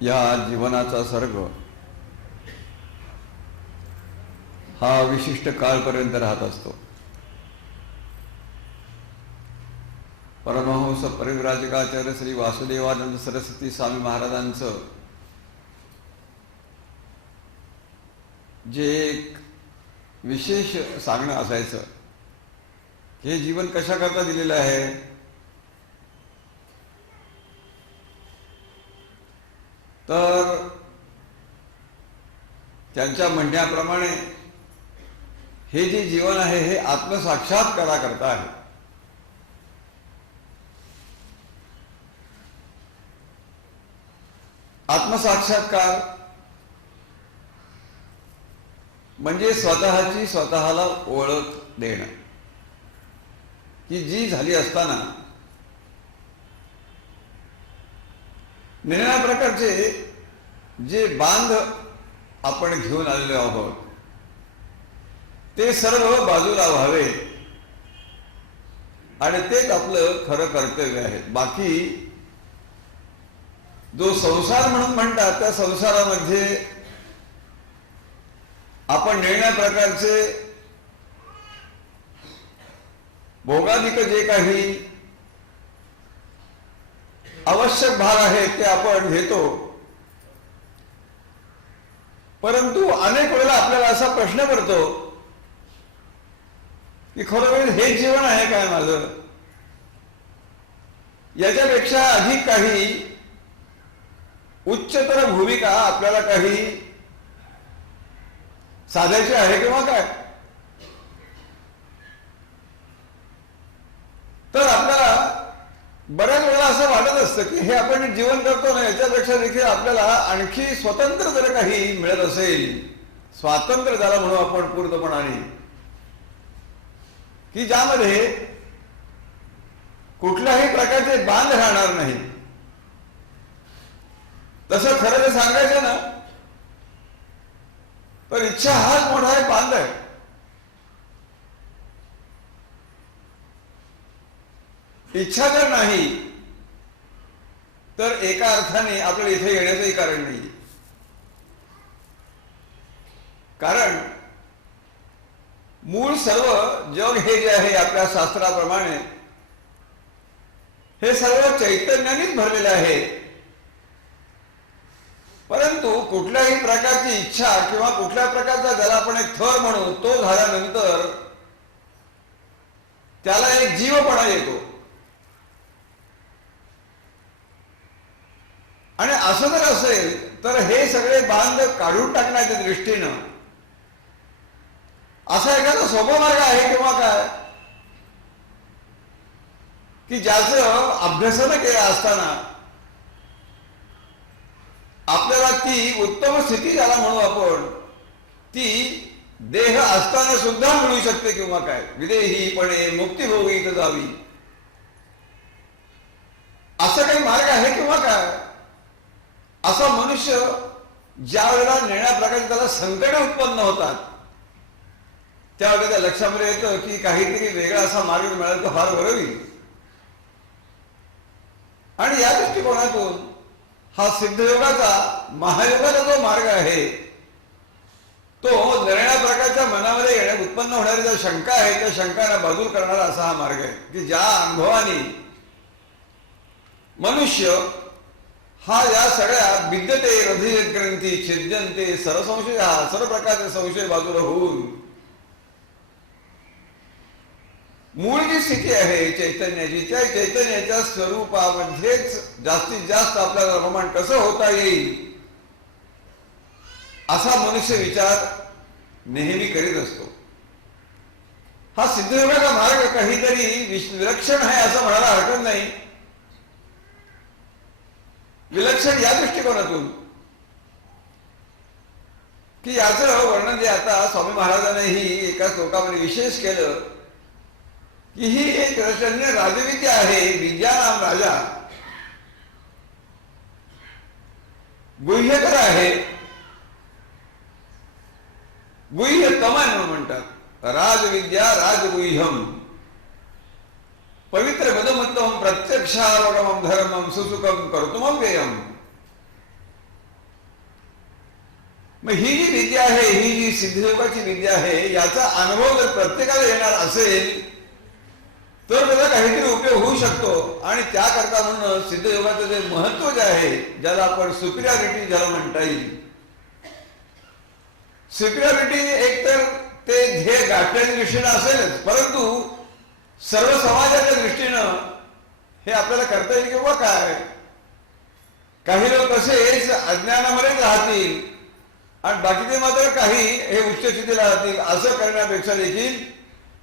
या जीवनाचा सर्ग हा विशिष्ट काळपर्यंत राहत असतो. परमहंस परिव्राजकाचार्य श्री वासुदेवानंद सरस्वती स्वामी महाराजांचं जे एक विशेष सांगणं असायचं, हे जीवन कशाकरता दिलेलं आहे, तर त्यांच्या म्हणण्याप्रमाणे हे जे जीवन आहे हे आत्मसाक्षात्काराकरता आहे. आत्मसाक्षात्कार म्हणजे स्वतःची स्वतःला ओळख देणं, की जी झाली असताना निराळ्या प्रकारचे जे बांध आपण घेऊन आलेलो आहोत ते सर्व बाजूला व्हावे आणि तेच आपलं खरं कर्तव्य आहे. बाकी जो संसार म्हणून म्हणतात त्या संसारामध्ये आपण निराळ्या प्रकारचे भोगाधिक जे काही आवश्यक भाग आहेत ते आपण घेतो, परंतु अनेक वेळेला आपल्याला असा प्रश्न पडतो की खरोखर हे जीवन आहे काय माझं, याच्यापेक्षा अधिक काही उच्चतर भूमिका आपल्याला काही साधायची आहे किंवा काय. तर आपल्याला बऱ्याच वेळा असं वाटत असतं की हे आपण जीवन करतो ना, याच्यापेक्षा देखील आपल्याला आणखी स्वतंत्र जर काही मिळत असेल, स्वातंत्र्य ज्याला म्हणू आपण पूर्णपणाने, की ज्यामध्ये कुठल्याही प्रकारचे बांध राहणार नाही. तसं खरं जर सांगायचं ना तर इच्छा हाच मोठा एक बांध आहे. इच्छा जर नाही तर एका अर्थाने आपल्याला इथे येण्याचंही कारण नाही. कारण मूळ सर्व जग हे जे आहे आपल्या शास्त्राप्रमाणे हे सर्व चैतन्यानेच भरलेले आहे. परंतु कुठल्याही प्रकारची इच्छा किंवा कुठल्या प्रकारचा ज्याला आपण एक थर म्हणू तो झाल्यानंतर त्याला एक जीवपणा येतो. आणि असं जर असेल तर हे सगळे बांध काढून टाकण्याच्या दृष्टीनं असा एखादा सोपा मार्ग आहे किंवा काय, की ज्याचं अभ्यासानं केलं असताना आपल्याला ती उत्तम स्थिती ज्याला म्हणू आपण ती देह असताना सुद्धा मिळू शकते किंवा काय. विदेहीपणे मुक्तिभोगीत जावी असं काही मार्ग आहे किंवा काय. असा मनुष्य ज्या वेळेला निर्णय प्रकारचे त्याला संकट उत्पन्न होतात त्यावेळेला त्या लक्षामध्ये येतं की काहीतरी वेगळा असा मार्ग मिळाला तर फार बरं होईल. आणि या दृष्टिकोनातून हा सिद्धयोगाचा महायोगाचा जो मार्ग आहे तो निर्णय प्रकारच्या मनामध्ये येण्यात उत्पन्न होणारी ज्या शंका आहे त्या शंकांना बाजूला करणारा असा हा मार्ग आहे, की ज्या अनुभवाने मनुष्य हा या सगळ्या विद्यते हृदय ग्रंथी छिद्यंते सर्वसंशय सर्व प्रकारचे संशय बाजूला होऊन मूळ जी स्थिती आहे चैतन्याची त्या चैतन्याच्या स्वरूपामध्येच जास्तीत जास्त आपल्याला रममाण कसं होता येईल असा मनुष्य विचार नेहमी करीत असतो. हा सिद्धयोगाचा मार्ग काहीतरी विलक्षण आहे असं म्हणायला हरकत नाही. विलक्षण या दृष्टिकोनातून की याचं वर्णन जे आता स्वामी महाराजांनीही एका श्लोकामध्ये विशेष केलं की ही एक रसज्ञ राजविद्या आहे. विद्या नाम राजा गुह्यकर आहे, गुह्यतम म्हणतात. राजविद्या राजगुह्यम पवित्र पदमत्तम प्रत्यक्षारोगमम धर्मम सुसुखम कर्तुमम व्ययम. मग ही जी विद्या आहे, ही जी सिद्धयोगाची विद्या आहे, याचा अनुभव जर प्रत्येकाला येणार असेल तर त्याला काहीतरी उपयोग होऊ शकतो. आणि त्याकरता म्हणून सिद्धयोगाचं जे महत्व जे आहे, ज्याला आपण सुपिरियरिटी ज्याला म्हणता येईल, सुपिरियरिटी एक तर ते ध्येय गाठण्याच्या दृष्टीनं असेलच, परंतु सर्व समाजाच्या दृष्टीनं हे आपल्याला करता येईल किंवा काय. काही लोक असेच अज्ञानामध्येच राहतील आणि बाकीचे मात्र काही हे उच्च स्थितीला राहतील. असं करण्यापेक्षा देखील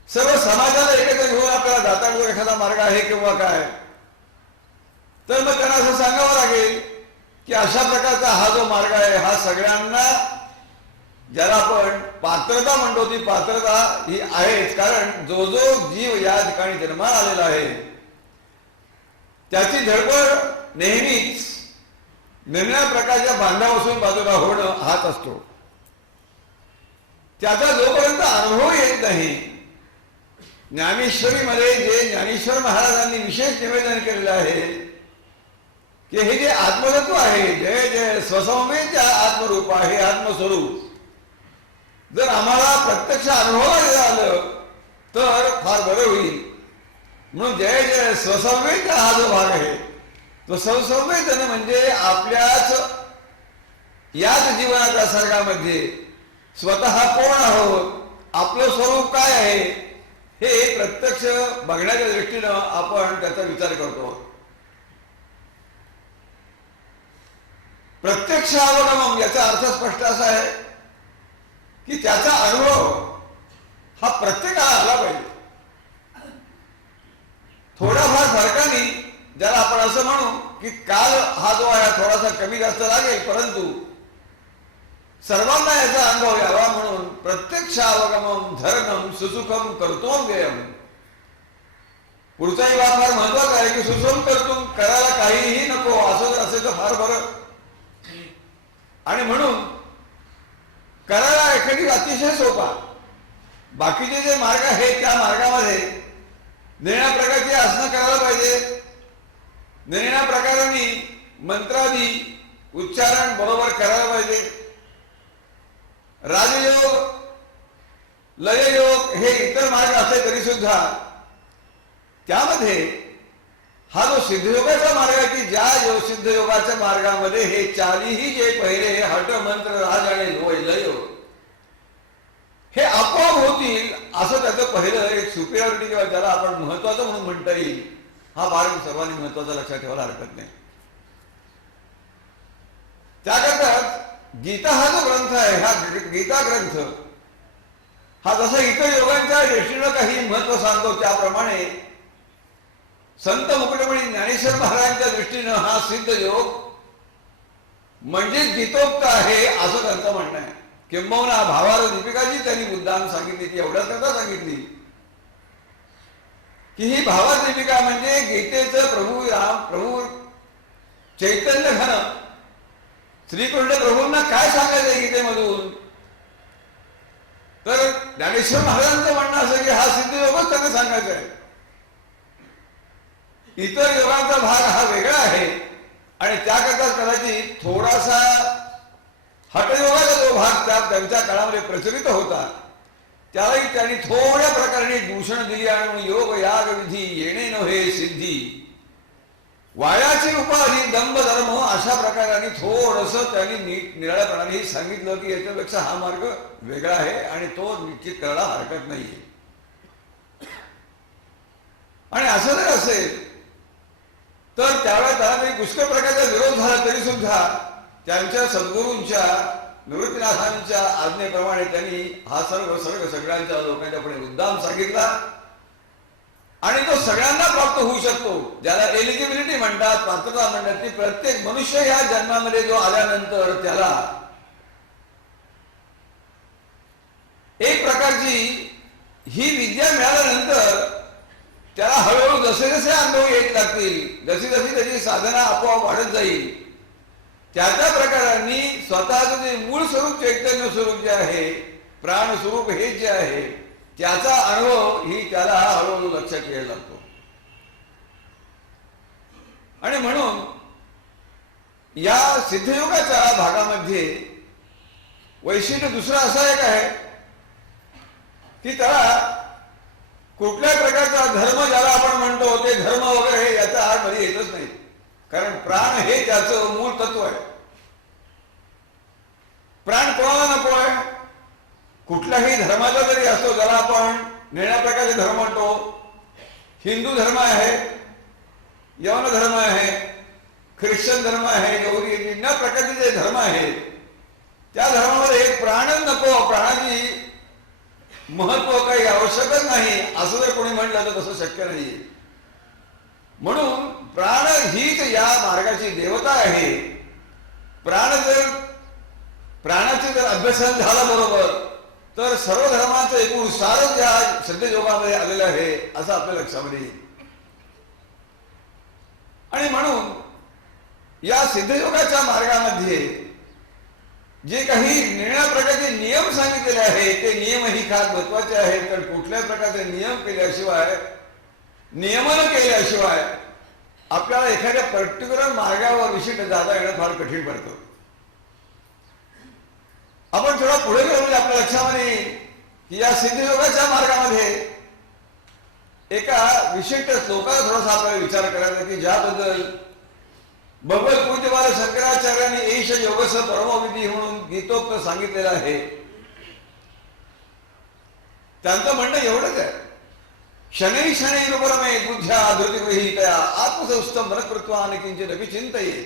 सर्व समाजाला एकत्र घेऊन आपल्याला जाता एखादा मार्ग आहे किंवा काय, तर मग त्यांना असं सांगावं लागेल की अशा प्रकारचा हा जो मार्ग आहे, हा सगळ्यांना, ज्याला आपण पात्रता म्हणतो, ती पात्रता ही आहेच. कारण जो जो जीव या ठिकाणी जन्माला आलेला आहे त्याची धडपड नेहमीच निर्णय प्रकारच्या बांधापासून बाजूला होणं हाच असतो. त्याचा जोपर्यंत अनुभव येत नाही, ज्ञानेश्वरीमध्ये जे ज्ञानेश्वर महाराजांनी विशेष निवेदन केलेलं आहे की हे जे आत्मतत्व आहे, जे जे स्वसमवेच्या आत्मरूप आहे, आत्मस्वरूप, जर आम्हाला प्रत्यक्ष अनुभवायला आलं तर फार बरं होईल. म्हणून जय जय स्वसंवेदन हा जो भाग आहे, तो स्वसंवेदन म्हणजे आपल्याच याच जीवनाच्या सर्गामध्ये स्वतः कोण आहोत, आपलं स्वरूप काय आहे, हे प्रत्यक्ष बघण्याच्या दृष्टीनं आपण त्याचा विचार करतो. प्रत्यक्ष अवगमन याचा अर्थ स्पष्ट असा आहे की त्याचा अनुभव हा प्रत्येकाला आला पाहिजे. थोडाफार फरकाने, ज्याला आपण असं म्हणू की काल हा जो आहे थोडासा कमी जास्त लागेल, परंतु सर्वांना याचा अनुभव यावा म्हणून प्रत्यक्ष अवगमम धरणम सुसुखम कर्तव्यम. पुढचाही भाग फार महत्वाचा आहे की सुसुम कर्तुम, करायला काहीही नको असं जर असेल तर फार बरं. आणि म्हणून करायला एखादी अतिशय सोपा, बाकीचे जे मार्ग आहेत त्या मार्गामध्ये निर्णय प्रकारचे आसनं करायला पाहिजे. निर्णय प्रकारांनी मंत्रादी उच्चारण बरोबर करायला पाहिजे. राजयोग, लययोग हे इतर मार्ग असले तरी सुद्धा त्यामध्ये हा जो सिद्धयोगाचा मार्ग आहे की ज्या सिद्धयोगाच्या मार्गामध्ये हे चारही जे पहिले हट, मंत्र, राज आणि लय हे आपोआप होतील, असं त्याचं पहिलं एक सुपिरियरिटी किंवा ज्याला आपण महत्वाचं म्हणून म्हणता येईल, हा मार्ग सर्वांनी महत्वाचा लक्षात ठेवायला हरकत नाही. त्याकरता गीता हा जो ग्रंथ आहे, हा गीता ग्रंथ हा जसा इतर योगांच्या दृष्टीनं काही महत्व सांगतो, त्याप्रमाणे संत मुकुटमणी ज्ञानेश्वर महाराजांच्या दृष्टीनं हा सिद्ध योग म्हणजे गीतोक्त आहे असं त्यांचं म्हणणं आहे. किंबहुना भावार दीपिकाजी त्यांनी मुद्दाम सांगितली, ती एवढ्याच करता सांगितली की ही भावार दीपिका म्हणजे गीतेचं प्रभू चैतन्य घन श्रीकृष्ण प्रभूंना काय सांगायचं गीतेमधून, तर ज्ञानेश्वर महाराजांचं म्हणणं असं की हा सिद्ध योगच त्यांना सांगायचा आहे. इतर योगांचा भाग हा वेगळा आहे आणि त्याकरता कदाचित थोडासा हठयोगाचा जो भाग त्यांच्या काळामध्ये प्रचलित होता त्यालाही त्यांनी थोड्या प्रकारे दूषण दिली आणि योग याग विधी येणे नव्हे सिद्धी, वायाची उपाधी दंभ धर्म, अशा प्रकाराने थोडंसं त्यांनी निराळ्यापणाने सांगितलं की याच्यापेक्षा हा मार्ग वेगळा आहे आणि तो निश्चित करायला हरकत नाहीये. आणि असं जर असेल तर त्यावेळेस त्याला काही पुष्कळ प्रकारचा विरोध झाला तरी सुद्धा त्यांच्या सद्गुरूंच्या निवृत्तीनाथांच्या आज्ञेप्रमाणे त्यांनी हा सर्व सगळ्यांच्या लोकांच्या पुढे मुद्दाम सांगितला आणि तो सगळ्यांना प्राप्त होऊ शकतो. ज्याला एलिजिबिलिटी म्हणतात, पात्रता म्हणतात, ती प्रत्येक मनुष्य या जन्मामध्ये जो आल्यानंतर त्याला एक प्रकारची ही विद्या मिळाल्यानंतर त्याला हळूहळू जसे जसे अनुभव येत लागतील, जशी जशी त्याची साधना आपोआप वाढत जाईल, त्या त्या प्रकारांनी स्वतःचं जे मूळ स्वरूप चैतन्य स्वरूप जे आहे, प्राण स्वरूप हे जे आहे, त्याचा अनुभव ही त्याला हळूहळू लक्षात यायला लागतो. आणि म्हणून या सिद्धयोगाच्या भागामध्ये वैशिष्ट्य दुसरं असं एक आहे की त्याला कुठल्या प्रकारचा धर्म ज्याला आपण म्हणतो ते धर्म वगैरे याचा आड मध्ये येतच नाही. कारण प्राण हे त्याचं मूळ तत्व आहे. प्राण कोणाला नको आहे? कुठल्याही धर्माचा जरी असतो, ज्याला आपण निळ्या प्रकारचे धर्म म्हणतो, हिंदू धर्म आहे, यवन धर्म आहे, ख्रिश्चन धर्म आहे, गौरी न प्रकारचे जे धर्म आहेत त्या धर्मामध्ये एक प्राणच नको, प्राणाची महत्व काही आवश्यकच नाही असं जर कोणी म्हटलं तर तसं शक्य नाही. म्हणून प्राण हीच या मार्गाची देवता आहे. प्राणाचे जर अभ्यासन झालं बरोबर तर सर्व धर्मांचं एकूण सारच या सिद्धयोगामध्ये आलेलं आहे असं आपल्या लक्षामध्ये येईल. आणि म्हणून या सिद्धयोगाच्या मार्गामध्ये जे काही निर्णय प्रकारचे नियम सांगितलेले आहेत ते नियमही खास महत्वाचे आहेत. कारण कुठल्याही प्रकारचे नियम केल्याशिवाय, नियमन केल्याशिवाय आपल्याला एखाद्या पर्टिक्युलर मार्गावर विशिष्ट जाता येणं फार कठीण पडतं. आपण थोडा पुढे गेलो म्हणजे आपल्या लक्षामध्ये येईल की या सिद्धयोगाच्या मार्गामध्ये एका विशिष्ट श्लोकाला थोडासा आपल्याला विचार करायचा की ज्याबद्दल भगवत पूज्यपाद शंकराचार्यांनी एष योगस परमविधी म्हणून गीतोक्त सांगितलेलं आहे. त्यांचं म्हणणं एवढंच आहे, शनै शनै रूपरमे बुद्ध्या धृतिगृहीतया आत्मसंस्थं मनकृत्वान किंचित अभिचिंतये.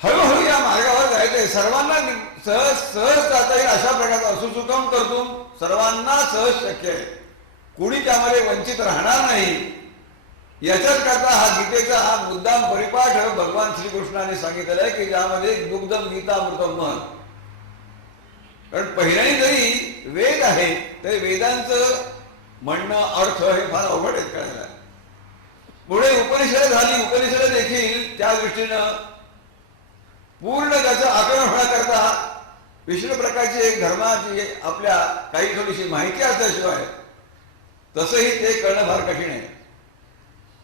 हळूहळू या मार्गावर जायचंय. सर्वांना सहज जाता येईल अशा प्रकारचा सुसुकम करतो, सर्वांना सहज शक्य आहे. कुणी त्यामध्ये वंचित राहणार नाही. याच्याच करता हा गीतेचा हा मुद्दाम परिपाठ भगवान श्रीकृष्णाने सांगितलेला आहे की ज्यामध्ये दुग्धम गीतामृतम मन. कारण पहिल्याही जरी वेद आहे तरी वेदांचं म्हणणं अर्थ हे फार अवघड आहेत कळायला. पुढे उपनिषद झाली, उपनिषद देखील त्या दृष्टीनं पूर्ण त्याचं आकलन होण्याकरता विशिष्ट प्रकारची एक धर्माची आपल्या काही थोडीशी माहिती असल्याशिवाय तसंही ते करणं फार कठीण आहे.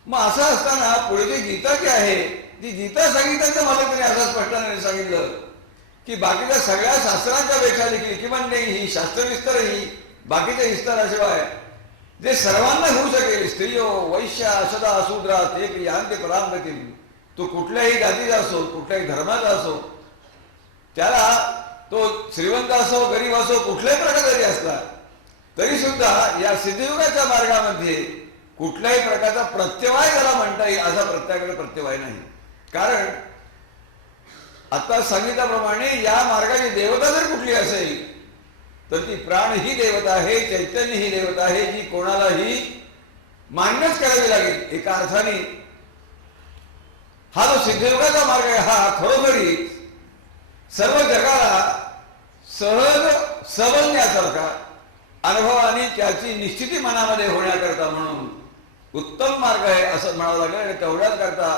मग असं असताना पुढे जी गीता जी आहे ती गीता सांगितल्याचं मला तरी असं स्पष्टपणे सांगितलं की बाकीच्या सगळ्या शास्त्रांच्या पेक्षा देखील किमान ही शास्त्रविस्तारही बाकीच्या विस्ताराशिवाय जे सर्वांना होऊ शकेल, स्त्रियो वैश्या अशदा शूद्रा ते प्रियांते पराम गती, तो कुठल्याही जातीचा असो, कुठल्याही धर्माचा असो, त्याला तो श्रीमंत असो, गरीब असो, कुठल्याही प्रकारचा जरी असला तरी सुद्धा या सिद्धयुगाच्या मार्गामध्ये कुठल्याही प्रकारचा प्रत्यवाय ज्याला म्हणता येईल असा प्रत्येकाकडे प्रत्यवाय नाही. कारण आता सांगितल्याप्रमाणे या मार्गाची देवता जर कुठली असेल तर ती प्राण ही देवता आहे, चैतन्य ही देवता आहे, जी कोणालाही मान्यच करावी लागेल. एका अर्थाने हा जो सिद्धयोगाचा मार्ग आहे हा खरोखरी सर्व जगाला सहज समजण्यासारखा अनुभवाने त्याची निश्चिती मनामध्ये होण्याकरता म्हणून उत्तम मार्ग आहे असं म्हणावं लागेल. आणि तेवढ्याच करता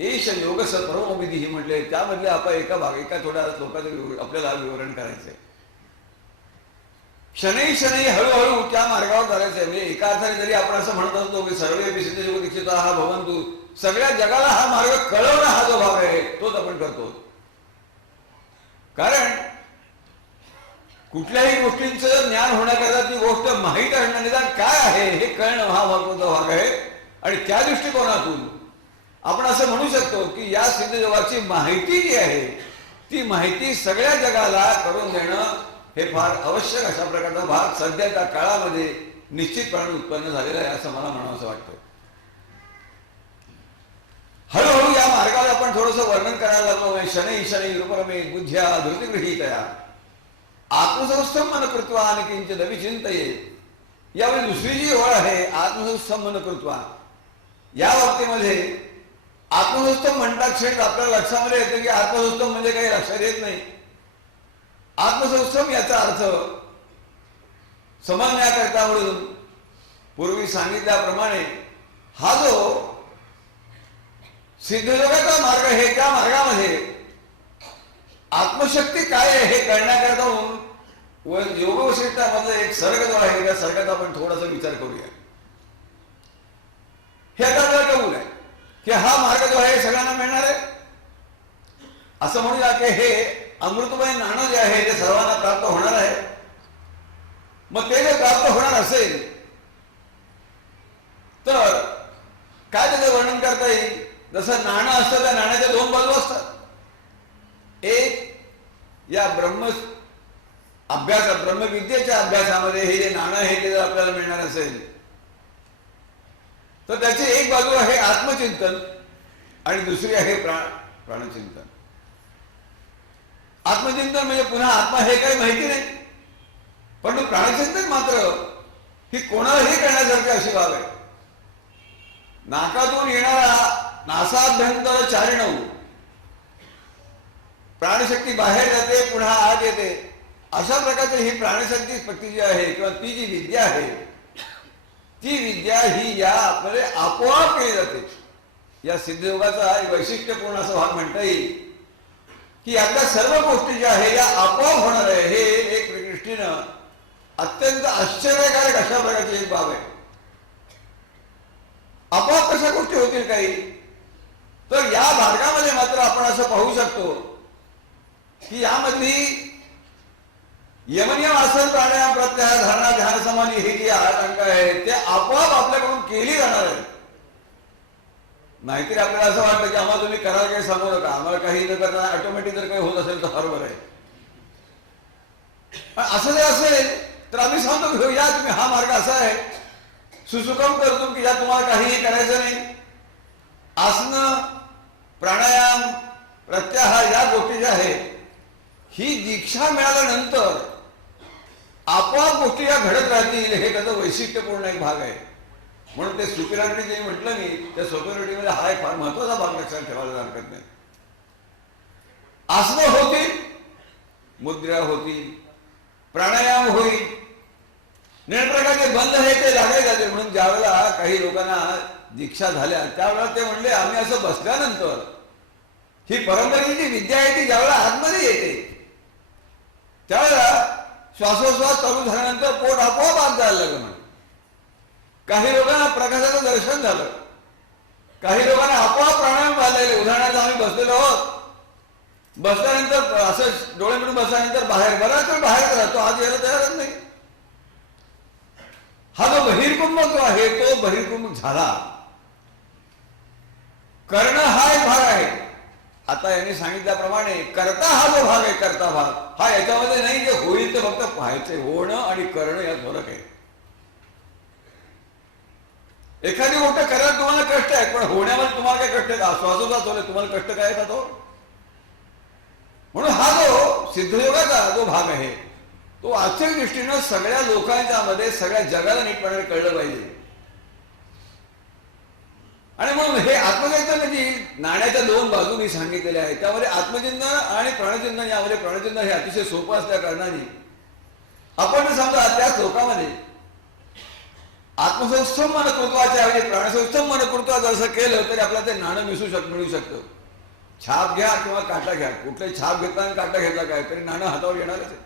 एष योगस परमविधी ही म्हटले. त्यामधले आपण एका थोड्या श्लोकाचं आपल्याला विवरण करायचंय. शनै शनै हळूहळू त्या मार्गावर चालायचंय. म्हणजे एका अर्थाने जरी आपण असं म्हणत असतो की सर्वे सिद्धयोग दीक्षित हा भवंतु, सगळ्या जगाला हा मार्ग कळवणं हा जो भाग आहे तोच आपण करतो. कारण कुठल्याही गोष्टींचं ज्ञान होण्याकरता ती गोष्ट माहीत असणं, निदान काय आहे हे कळणं हा महत्वाचा भाग आहे. आणि त्या दृष्टिकोनातून आपण असं म्हणू शकतो की या सिद्धयोगाची माहिती जी आहे ती माहिती सगळ्या जगाला करून देणं हे फार आवश्यक अशा प्रकारचा भाग सध्या त्या काळामध्ये निश्चितपणे उत्पन्न झालेला आहे असं मला म्हणावं असं वाटतं. हळूहळू या मार्गाला आपण थोडंसं वर्णन करायला लागलो. शनै शनै रूपरमे बुद्ध्या धृतिगृहीतया आत्मसंस्थम मन कृत्वा आणि किंचित अभिचिंतये. यावेळी दुसरी जी ओळ आहे आत्मसंस्थम मन कृत्वा, या बाबतीमध्ये आत्मसंस्थम म्हणतात क्षणी आपल्याला लक्षामध्ये येतं की आत्मसंस्थम म्हणजे काही लक्षात येत नाही. आत्मसंस्थम याचा अर्थ समजण्याकरता म्हणून पूर्वी सांगितल्याप्रमाणे हा जो सिद्धयोगाचा मार्ग आहे त्या मार्गामध्ये आत्मशक्ती काय आहे हे कळण्याकरता म्हणून योग वैशिष्ट्यामधलं एक सर्ग जो आहे त्या सर्गाचा आपण थोडासा विचार करूया. हे आता आपल्याला कबूल आहे की हा मार्ग जो आहे सगळ्यांना मिळणार आहे. असं म्हणूया की हे अमृतमय नाणं जे आहे ते सर्वांना प्राप्त होणार आहे. मग ते जर प्राप्त होणार असेल तर काय त्याचं वर्णन करता येईल? जसं नाणं असतं त्या नाण्याच्या दोन बाजू असतात. एक या ब्रह्मविद्येच्या अभ्यासामध्ये हे जे नाणं आहे ते जर आपल्याला मिळणार असेल तर त्याची एक बाजू आहे आत्मचिंतन आणि दुसरी आहे प्राणचिंतन. आत्मचिंतन म्हणजे पुन्हा आत्मा हे काही माहिती नाही, पण प्राणचिंतन मात्र ही कोणालाही करण्यासारखी अशी बाब आहे. नाकातून येणारा नासाभ्यंतर चारिणव प्राणशक्ती बाहेर जाते पुन्हा आत येते. अशा प्रकारची ही प्राणशक्ती जी आहे किंवा ती जी विद्या आहे ती विद्या ही या आपल्याला आपोआप केली जाते. या सिद्धयोगाचा एक वैशिष्ट्यपूर्ण असा भाग म्हणता येईल की यातल्या सर्व गोष्टी ज्या आहे या आपोआप होणार आहे. हे एक दृष्टीनं अत्यंत आश्चर्यकारक अशा प्रकारची एक बाब आहे. आपोआप कशा गोष्टी होतील काही, तर या मार्गामध्ये मात्र आपण असं पाहू शकतो की यामधली यमनियम आसन प्राणायाम प्रत्याहार धारणा ध्यान समाधी हे जे 8 अंक आहेत ते आपोआप आपल्याकडून केली जाणार आहे. नाहीतरी आपल्याला असं वाटतं की आम्हाला तुम्ही करायला काही सांगू नका, आम्हाला काही न करता ऑटोमॅटिक जर काही होत असेल तर बरोबर आहे. पण असं जर असेल तर आम्ही सांगतो घेऊया तुम्ही हा मार्ग असा आहे सुसुकम करतो की ज्या तुम्हाला काहीही करायचं नाही. आसनं प्राणायाम प्रत्याहार या गोष्टी ज्या आहेत ही दीक्षा मिळाल्यानंतर आपोआप गोष्टी या घडत राहतील. हे त्याचं वैशिष्ट्यपूर्ण एक भाग आहे. म्हणून ते सुपिरियरिटी जे म्हटलं मी त्या सुपिरियरिटीमध्ये हा एक फार महत्वाचा भाग लक्षात ठेवायला हरकत नाही. आसनं होतील, मुद्रा होतील, प्राणायाम होईल, प्रकारचे बंद आहे ते लागायला जाते. म्हणून ज्यावेळेला काही लोकांना दीक्षा झाल्या त्यावेळेला ते म्हणले आम्ही असं बसल्यानंतर ही परंपरेची जी विद्या आहे ती ज्यावेळेला आतमध्ये येते त्यावेळेला श्वासोश्वास चालू झाल्यानंतर पोट आपोआप आत जायला लागलं. म्हणे काही लोकांना प्रकाशाचं दर्शन झालं, काही लोकांना आपोआप प्राणायाम व्हायला लागले. उदाहरणार्थ आम्ही बसलेलो आहोत, बसल्यानंतर असं डोळे मिळून बसल्यानंतर बाहेर बराच वेळ बाहेर राहतो, आत यायला तयारच नाही. हा जो बहिर्कुंभ जो आहे तो बहिर्कुंभ झाला. कर्ण हा एक भाग आहे. आता यांनी सांगितल्याप्रमाणे कर्ता हा जो भाग आहे, कर्ता भाग हा याच्यामध्ये नाही जे होईल ते फक्त पाहायचे. होणं आणि करणं यात फरक आहे. एखादी गोष्ट करायला तुम्हाला कष्ट आहेत पण होण्यामध्ये तुम्हाला काय कष्ट आहेत? श्वासोश्वास होणे तुम्हाला कष्ट काय येतात हो? म्हणून हा जो सिद्धयोगाचा जो भाग आहे तो आर्थिक दृष्टीनं सगळ्या लोकांच्या मध्ये सगळ्या जगाला नीटपणे कळलं पाहिजे. आणि म्हणून हे आत्मचिंतन म्हणजे नाण्याच्या दोन बाजू मी सांगितलेल्या आहेत. त्यामध्ये आत्मचिंतन आणि प्राणचिंतन यामध्ये प्राणचिंतन हे अतिशय सोपं असल्या कारणाने आपण समजा त्या श्लोकामध्ये आत्मसंस्थम मनकृत्वाच्या ऐवजी प्राणसंस्थम मनकृत्व असं केलं तरी आपल्याला ते नाणं मिळू शकतं. छाप घ्या किंवा काटा घ्या, कुठलाही छाप घेतला आणि काटा घेतला काय तरी नाणं हातावर येणारच आहे.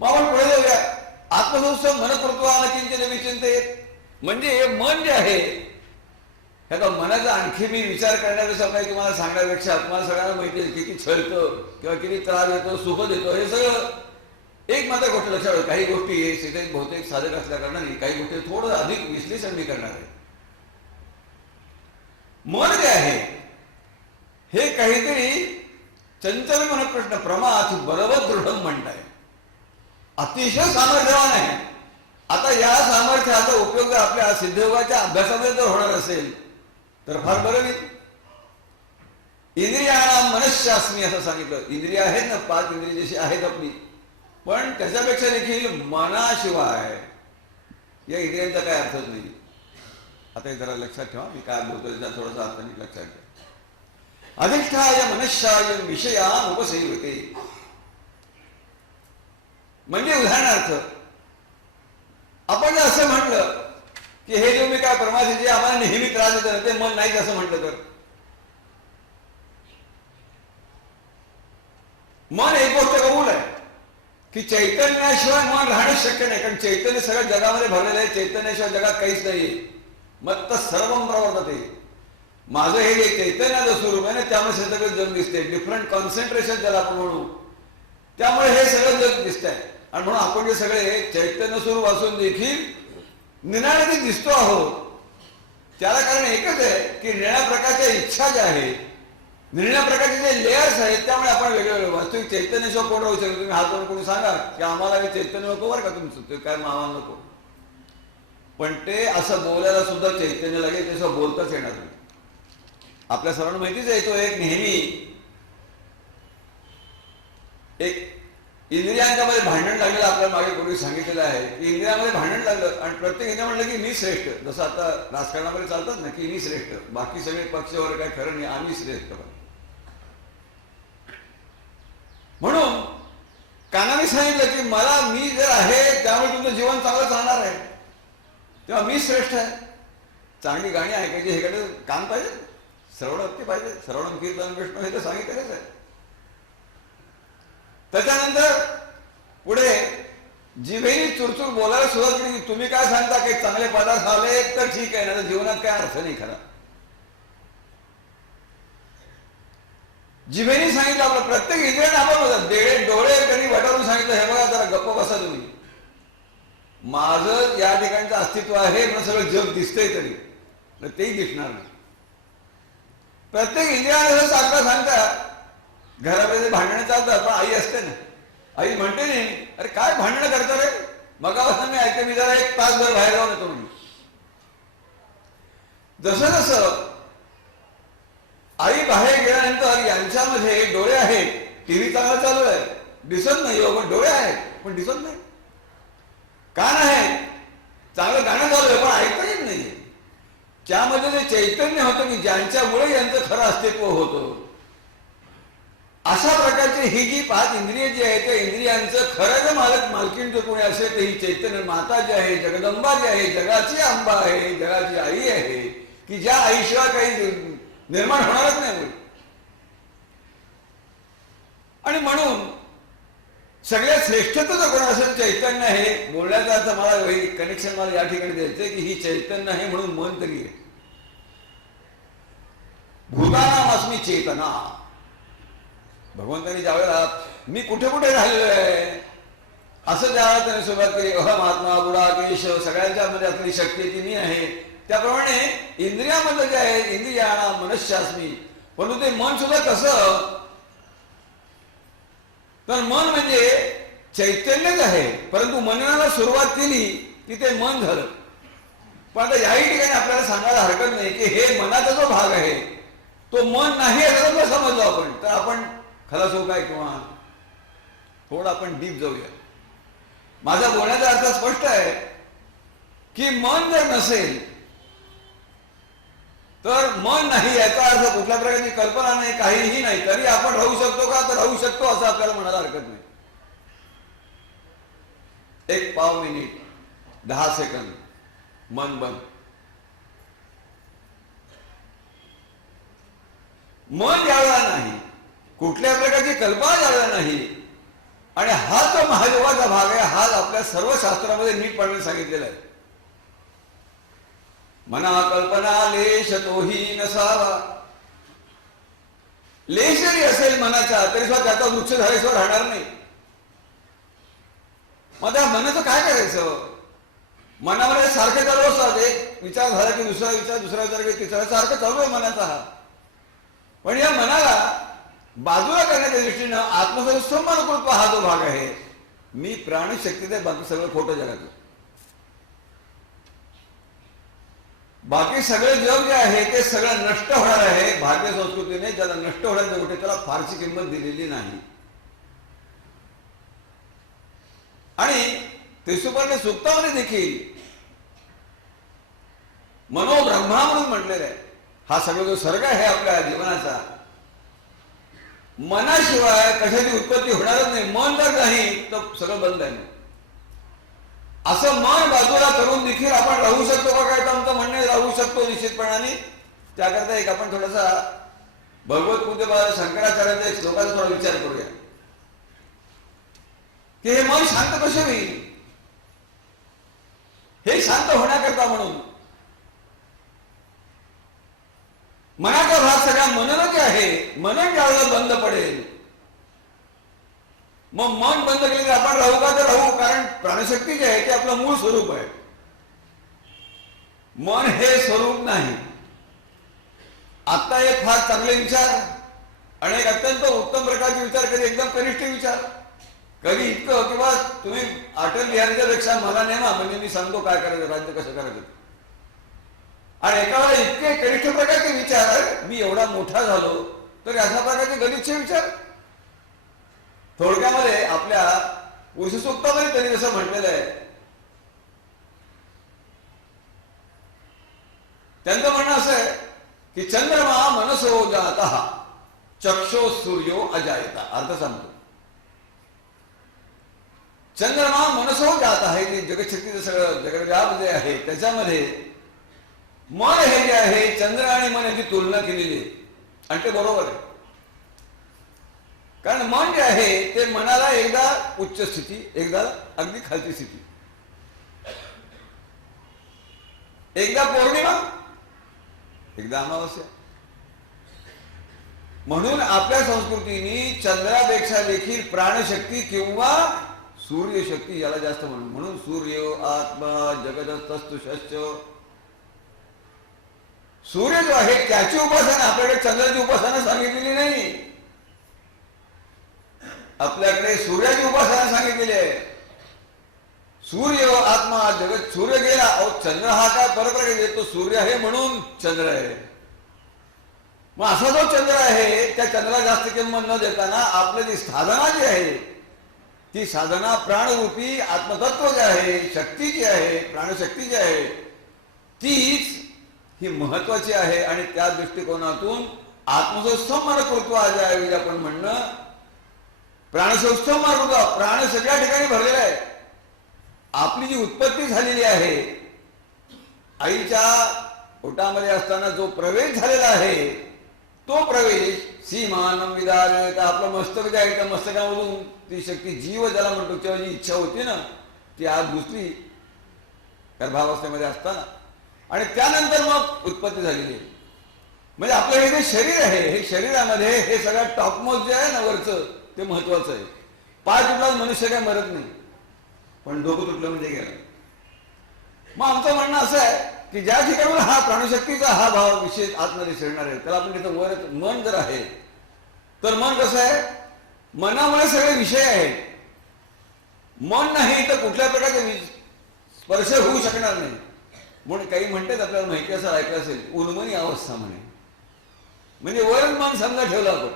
मग आपण पुढे जाऊया. आत्मसंस्थम मनकृत्व किंचित विचिंतेत म्हणजे मन जे आहे ह्या मनाचा आणखी मी विचार करण्यापेक्षा काही तुम्हाला सांगण्यापेक्षा तुम्हाला सगळ्यांना माहिती आहे किती छळतं किंवा किती त्रास देतो, सुख देतो. हे सगळं एक मात्र गोष्ट लक्षात ठेवा. काही गोष्टी सिद्ध बहुतेक साधक असल्या कारणाने काही गोष्टी थोडं अधिक विश्लेषण मी करणार आहे. मन जे आहे हे काहीतरी चंचल मन प्रश्न प्रमाथ बरोबर दृढ म्हणताय, अतिशय सामर्थ्यवान आहे. आता या सामर्थ्याचा उपयोग जर आपल्या सिद्धयोगाच्या अभ्यासामध्ये जर होणार असेल तर फार बरं होईल. इंद्रियाणा मनशास्मी असं सांगितलं. इंद्रिय आहेत ना, 5 इंद्रिय जशी आहेत आपली, पण त्याच्यापेक्षा देखील मनाशिवाय या इंद्रियांचा काय अर्थच नाही. आता हे जरा लक्षात ठेवा मी काय बोलतो त्याचा थोडासा अर्थ नीट लक्षात घ्या. अधिष्ठाय मनशाय विषया उपसेवते म्हणजे उदाहरणार्थ आपण जर असं म्हटलं की हे जो मी काय परमात्मा जे आम्हाला नेहमी त्रास देतं ते मन नाहीच असं म्हटलं तर मन एक गोष्ट कबूल आहे की चैतन्याशिवाय मन राहणं शक्य नाही. कारण चैतन्य सगळ्या जगामध्ये भरलेलं आहे. चैतन्याशिवाय जगात काहीच नाही. मत्त सर्वम प्रवर्तते. माझं हे जे चैतन्याचं स्वरूप आहे ना, त्यामुळे हे सगळं जग दिसते. डिफरंट कॉन्सन्ट्रेशन त्याला आपण म्हणू, त्यामुळे हे सगळं जग दिसत आहे. आणि म्हणून आपण जे सगळे चैतन्य स्वरूप असून देखील निराळे दिसतो आहोत, त्याला कारण एकच आहे की निळ्या प्रकारच्या इच्छा ज्या आहेत, निळ्या प्रकारचे जे लेयर्स आहेत, त्यामुळे आपण वेगळे वास्तविक चैतन्यशिवाय कोण राहू शकतो. तुम्ही हात कोणी सांगा की आम्हाला हे चैतन्य नको बरं का तुमचं, ते काय आम्हाला नको. पण ते असं बोलायला सुद्धा चैतन्य लागेल, त्याशिवाय बोलताच येणार नाही. आपल्या सर्वांना माहितीच आहे, तो एक नेहमी एक इंद्रियांच्या मध्ये भांडण लागलेलं आपल्याला मागे पूर्वी सांगितलेलं आहे की इंद्रियामध्ये भांडण लागलं आणि प्रत्येक इंद्रिया म्हणलं की मी श्रेष्ठ. जसं आता राजकारणामध्ये चालतात ना की मी श्रेष्ठ, बाकी सगळे पक्ष वगैरे काही खरं नाही, आम्ही श्रेष्ठ. म्हणून कानाने सांगितलं की मला मी जर आहे त्यामुळे तुमचं जीवन चांगलं चालणार आहे, तेव्हा मी श्रेष्ठ आहे. चांगली गाणी ऐकायची, हे कडे कान पाहिजे, श्रवणोक्ती पाहिजे, श्रवण कीर्तन विष्णू हे तर सांगितलेलंच आहे. त्याच्यानंतर पुढे जिभेने चुरचूर बोलायला सुरुवात केली. तुम्ही काय सांगता की चांगले पदार्थ आले तर ठीक आहे, ना जीवनात काय अर्थ नाही खरा. जिभेने सांगितलं, आपलं प्रत्येक इंद्रियाने आपण डोळे कधी वटारून सांगितलं, हे बघा जरा गप्प बसा तुम्ही, माझं या ठिकाणचं अस्तित्व आहे म्हणून सगळं जग दिसतंय तरी तेही दिसणार नाही. प्रत्येक इंद्रियाने सांगता घरामध्ये भांडणं चालतात, पण आई असते ना, आई म्हणते नाही अरे काय भांडणं करता रे, मगापासून मी ऐकते, मी जरा एक तासभर बाहेर जाऊन येतो म्हणजे. जसं जसं आई बाहेर गेल्यानंतर यांच्यामध्ये डोळे आहेत, टीव्ही चांगला चालू आहे, दिसत नाही हो, पण डोळे आहेत पण दिसत नाही. कान आहे, चांगलं गाणं चालू आहे पण ऐकता येत नाही. त्यामध्ये जे चैतन्य होतं की ज्यांच्यामुळे यांचं खरं अस्तित्व होतं. अशा प्रकारची ही जी 5 इंद्रिय जी आहे, त्या इंद्रियांचं खरं जर मालकीण जर कोणी असेल तर ही चैतन्य माता जी आहे, जगदंबा जी आहे, जगाची आंबा आहे, जगाची आई आहे, की ज्या आईशिवाय काही निर्माण होणारच नाही. आणि म्हणून सगळ्यात श्रेष्ठत्व जर कोण असेल चैतन्य आहे. बोलण्याचा अर्थ मला कनेक्शन मला या ठिकाणी द्यायचंय की ही चैतन्य आहे म्हणून मन तरी आहे. भूतानामस्मी चेतना. भगवंतांनी ज्यावेळेला मी कुठे कुठे राहिलेलो आहे असं ज्यावेळेला त्याने सुरुवात केली, अहम आत्मा बुडा केशव, सगळ्यांच्या मध्ये असलेली शक्ती ती मी आहे. त्याप्रमाणे इंद्रियामध्ये जे आहे, इंद्रियाणा मनश्यास्मी, परंतु ते मन सुद्धा कसं, तर मन म्हणजे चैतन्यच आहे, परंतु मननाला सुरुवात केली की ते मन झालं. पण आता याही ठिकाणी आपल्याला सांगायला हरकत नाही की हे मनाचा जो भाग आहे तो मन नाही असं समजलो आपण, तर आपण खलास हो काय किंवा थोडं आपण डीप जाऊया. माझा बोलण्याचा अर्थ स्पष्ट आहे की मन जर नसेल तर मन नाही, याचा अर्थ कुठल्या प्रकारची कल्पना नाही, काहीही नाही, तरी आपण राहू शकतो का, तर राहू शकतो असं आपल्याला म्हणायला हरकत नाही. 1 पाव मिनिट 10 सेकंद मन बंद. मन यावेळेला नाही, कुठल्या प्रकारची कल्पना यावेळेला नाही. आणि हा जो महायोगाचा भाग आहे, हा आपल्या सर्व शास्त्रामध्ये नीटपणे सांगितलेला आहे. मना कल्पना लेश तोही नसावा. लेश जरी असेल मनाचा तरी सुद्धा त्याचा वृक्ष झाल्याशिवाय राहणार नाही. मग त्या मनाचं काय करायचं? मनामध्ये सारखे चालू असतात, एक विचार झाला की दुसरा विचार, दुसरा विचार की तिसरा, सारखं चालू आहे मनाचा हा. पण या मनाला बाजूला करण्याच्या दृष्टीनं आत्मसंस्थापन हा जो भाग आहे, मी प्राणशक्ती, ते बाकी सगळं खोटं जगातलं. बाकी सगळे जग जे आहे ते सगळं नष्ट होणार आहे. भारतीय संस्कृतीने ज्याला नष्ट होण्याचं कुठे त्याला फारशी किंमत दिलेली नाही. आणि त्रिसुपर्ण सूक्तामध्ये देखील मनोब्रह्मा म्हणून म्हटलेलं आहे. हा सगळा जो सर्ग आहे आपल्या जीवनाचा, मनाशिवाय कशाची उत्पत्ती होणारच नाही. मन जर नाही तर सगळं बंद आहे. असं मन बाजूला करून देखील आपण राहू शकतो का, काय तर आमचं म्हणणे राहू शकतो निश्चितपणाने. त्याकरता एक आपण थोडासा भगवत पूज्य शंकराचार्याच्या एक श्लोकाचा थोडा विचार करूया की हे मन शांत कसे होईल. हे शांत होण्याकरता म्हणून मनाचा भाग सगळा मनन जे आहे, मनन ज्यावेळेला बंद पडेल, मग मन बंद केले तर आपण राहू का? तर राहू, कारण प्राणशक्ती जे आहे ते आपलं मूळ स्वरूप आहे. मन हे स्वरूप नाही. आता एक फार चांगले विचार आणि एक अत्यंत उत्तम प्रकारचे विचार, कधी एकदम कनिष्ठ विचार, कधी इतकं किंवा तुम्ही अटल बिहारीच्या पेक्षा मला नेमा, म्हणजे मी सांगतो काय करायचं, राज्य कसं करायचं. आणि एका वेळेला इतके कनिष्ठ प्रकारचे विचार, मी एवढा मोठा झालो तर अशा प्रकारचे गलिच्छ विचार. थोडक्यामध्ये आपल्या पुरुषसूक्तामध्ये त्यांनी जसं म्हटलेलं आहे, त्यांचं म्हणणं असं आहे की चंद्रमा मनसो जातः चक्षो सूर्यो अजायता. अर्थ सांगतो, चंद्रमा मनसो जात आहे, जे जगतशक्तीचं सगळं जगव्याप जे आहे त्याच्यामध्ये मन हे जे आहे, चंद्र आणि मन यांची तुलना केलेली आहे. आणि ते बरोबर आहे, कारण मन जे आहे ते मनाला एकदा उच्च स्थिती, एकदा अगदी खालची स्थिती, एकदा पौर्णिमा, एकदा अमावस्या. म्हणून आपल्या संस्कृतीने चंद्रापेक्षा देखील प्राणशक्ती किंवा सूर्यशक्ती याला जास्त म्हणून सूर्य आत्मा जगदस्तस्तुष्य. सूर्य जो आहे त्याची उपासना, आपल्याकडे चंद्राची उपासना सांगितलेली नाही. आपल्याकडे सूर्याची उपासना सांगितलेली आहे. सूर्य आत्मा जगत, सूर्य गेला, अहो चंद्र हा काय परत येतो, सूर्य आहे म्हणून चंद्र आहे. मग असा जो चंद्र आहे त्या चंद्राला जास्त किंमत न देताना आपलं जी साधना जी आहे, ती साधना प्राणरूपी आत्मतत्व जे आहे, शक्ती जी आहे, प्राणशक्ती जी आहे, तीच ही महत्वाची आहे. आणि त्या दृष्टिकोनातून आत्मसंस्थम मनकृत्वा ज्याऐवजी आपण म्हणणं प्राणसंस्थम मनकृत्वा, प्राण सगळ्या ठिकाणी भरलेला आहे. आपली जी उत्पत्ती झालेली आहे, आईच्या पोटामध्ये असताना जो प्रवेश झालेला आहे, तो प्रवेश सीमानम विदारयत, आपलं मस्तक जे आहे त्या मस्तकामधून ती शक्ती, जीव ज्याला म्हणतो, तेव्हा जी इच्छा होती ना ती आज घुसली गर्भावस्थेमध्ये असताना, आणि त्यानंतर मग उत्पत्ती झालेली आहे. म्हणजे आपलं हे जे शरीर आहे, हे शरीरामध्ये हे सगळं टॉपमोस्ट जे आहे ना वरचं, ते महत्वाचं आहे. पाय तुटला मनुष्य काय मरत नाही, पण डोकं तुटलं म्हणजे गेलं. मग आमचं म्हणणं असं आहे की ज्या ठिकाणी हा प्राणशक्तीचा हा भाव विशेष आतमध्ये शिरणार आहे, त्याला आपण तिथं वर मन जर आहे, तर मन कसं आहे, मनामुळे सगळे विषय आहेत. मन नाही तर कुठल्या प्रकारचे स्पर्श होऊ शकणार नाही. म्हणून काही म्हणतात, आपल्याला माहिती असं ऐकलं असेल, उन्मनी अवस्था म्हणे, म्हणजे वरच मन समजा ठेवलं आपण,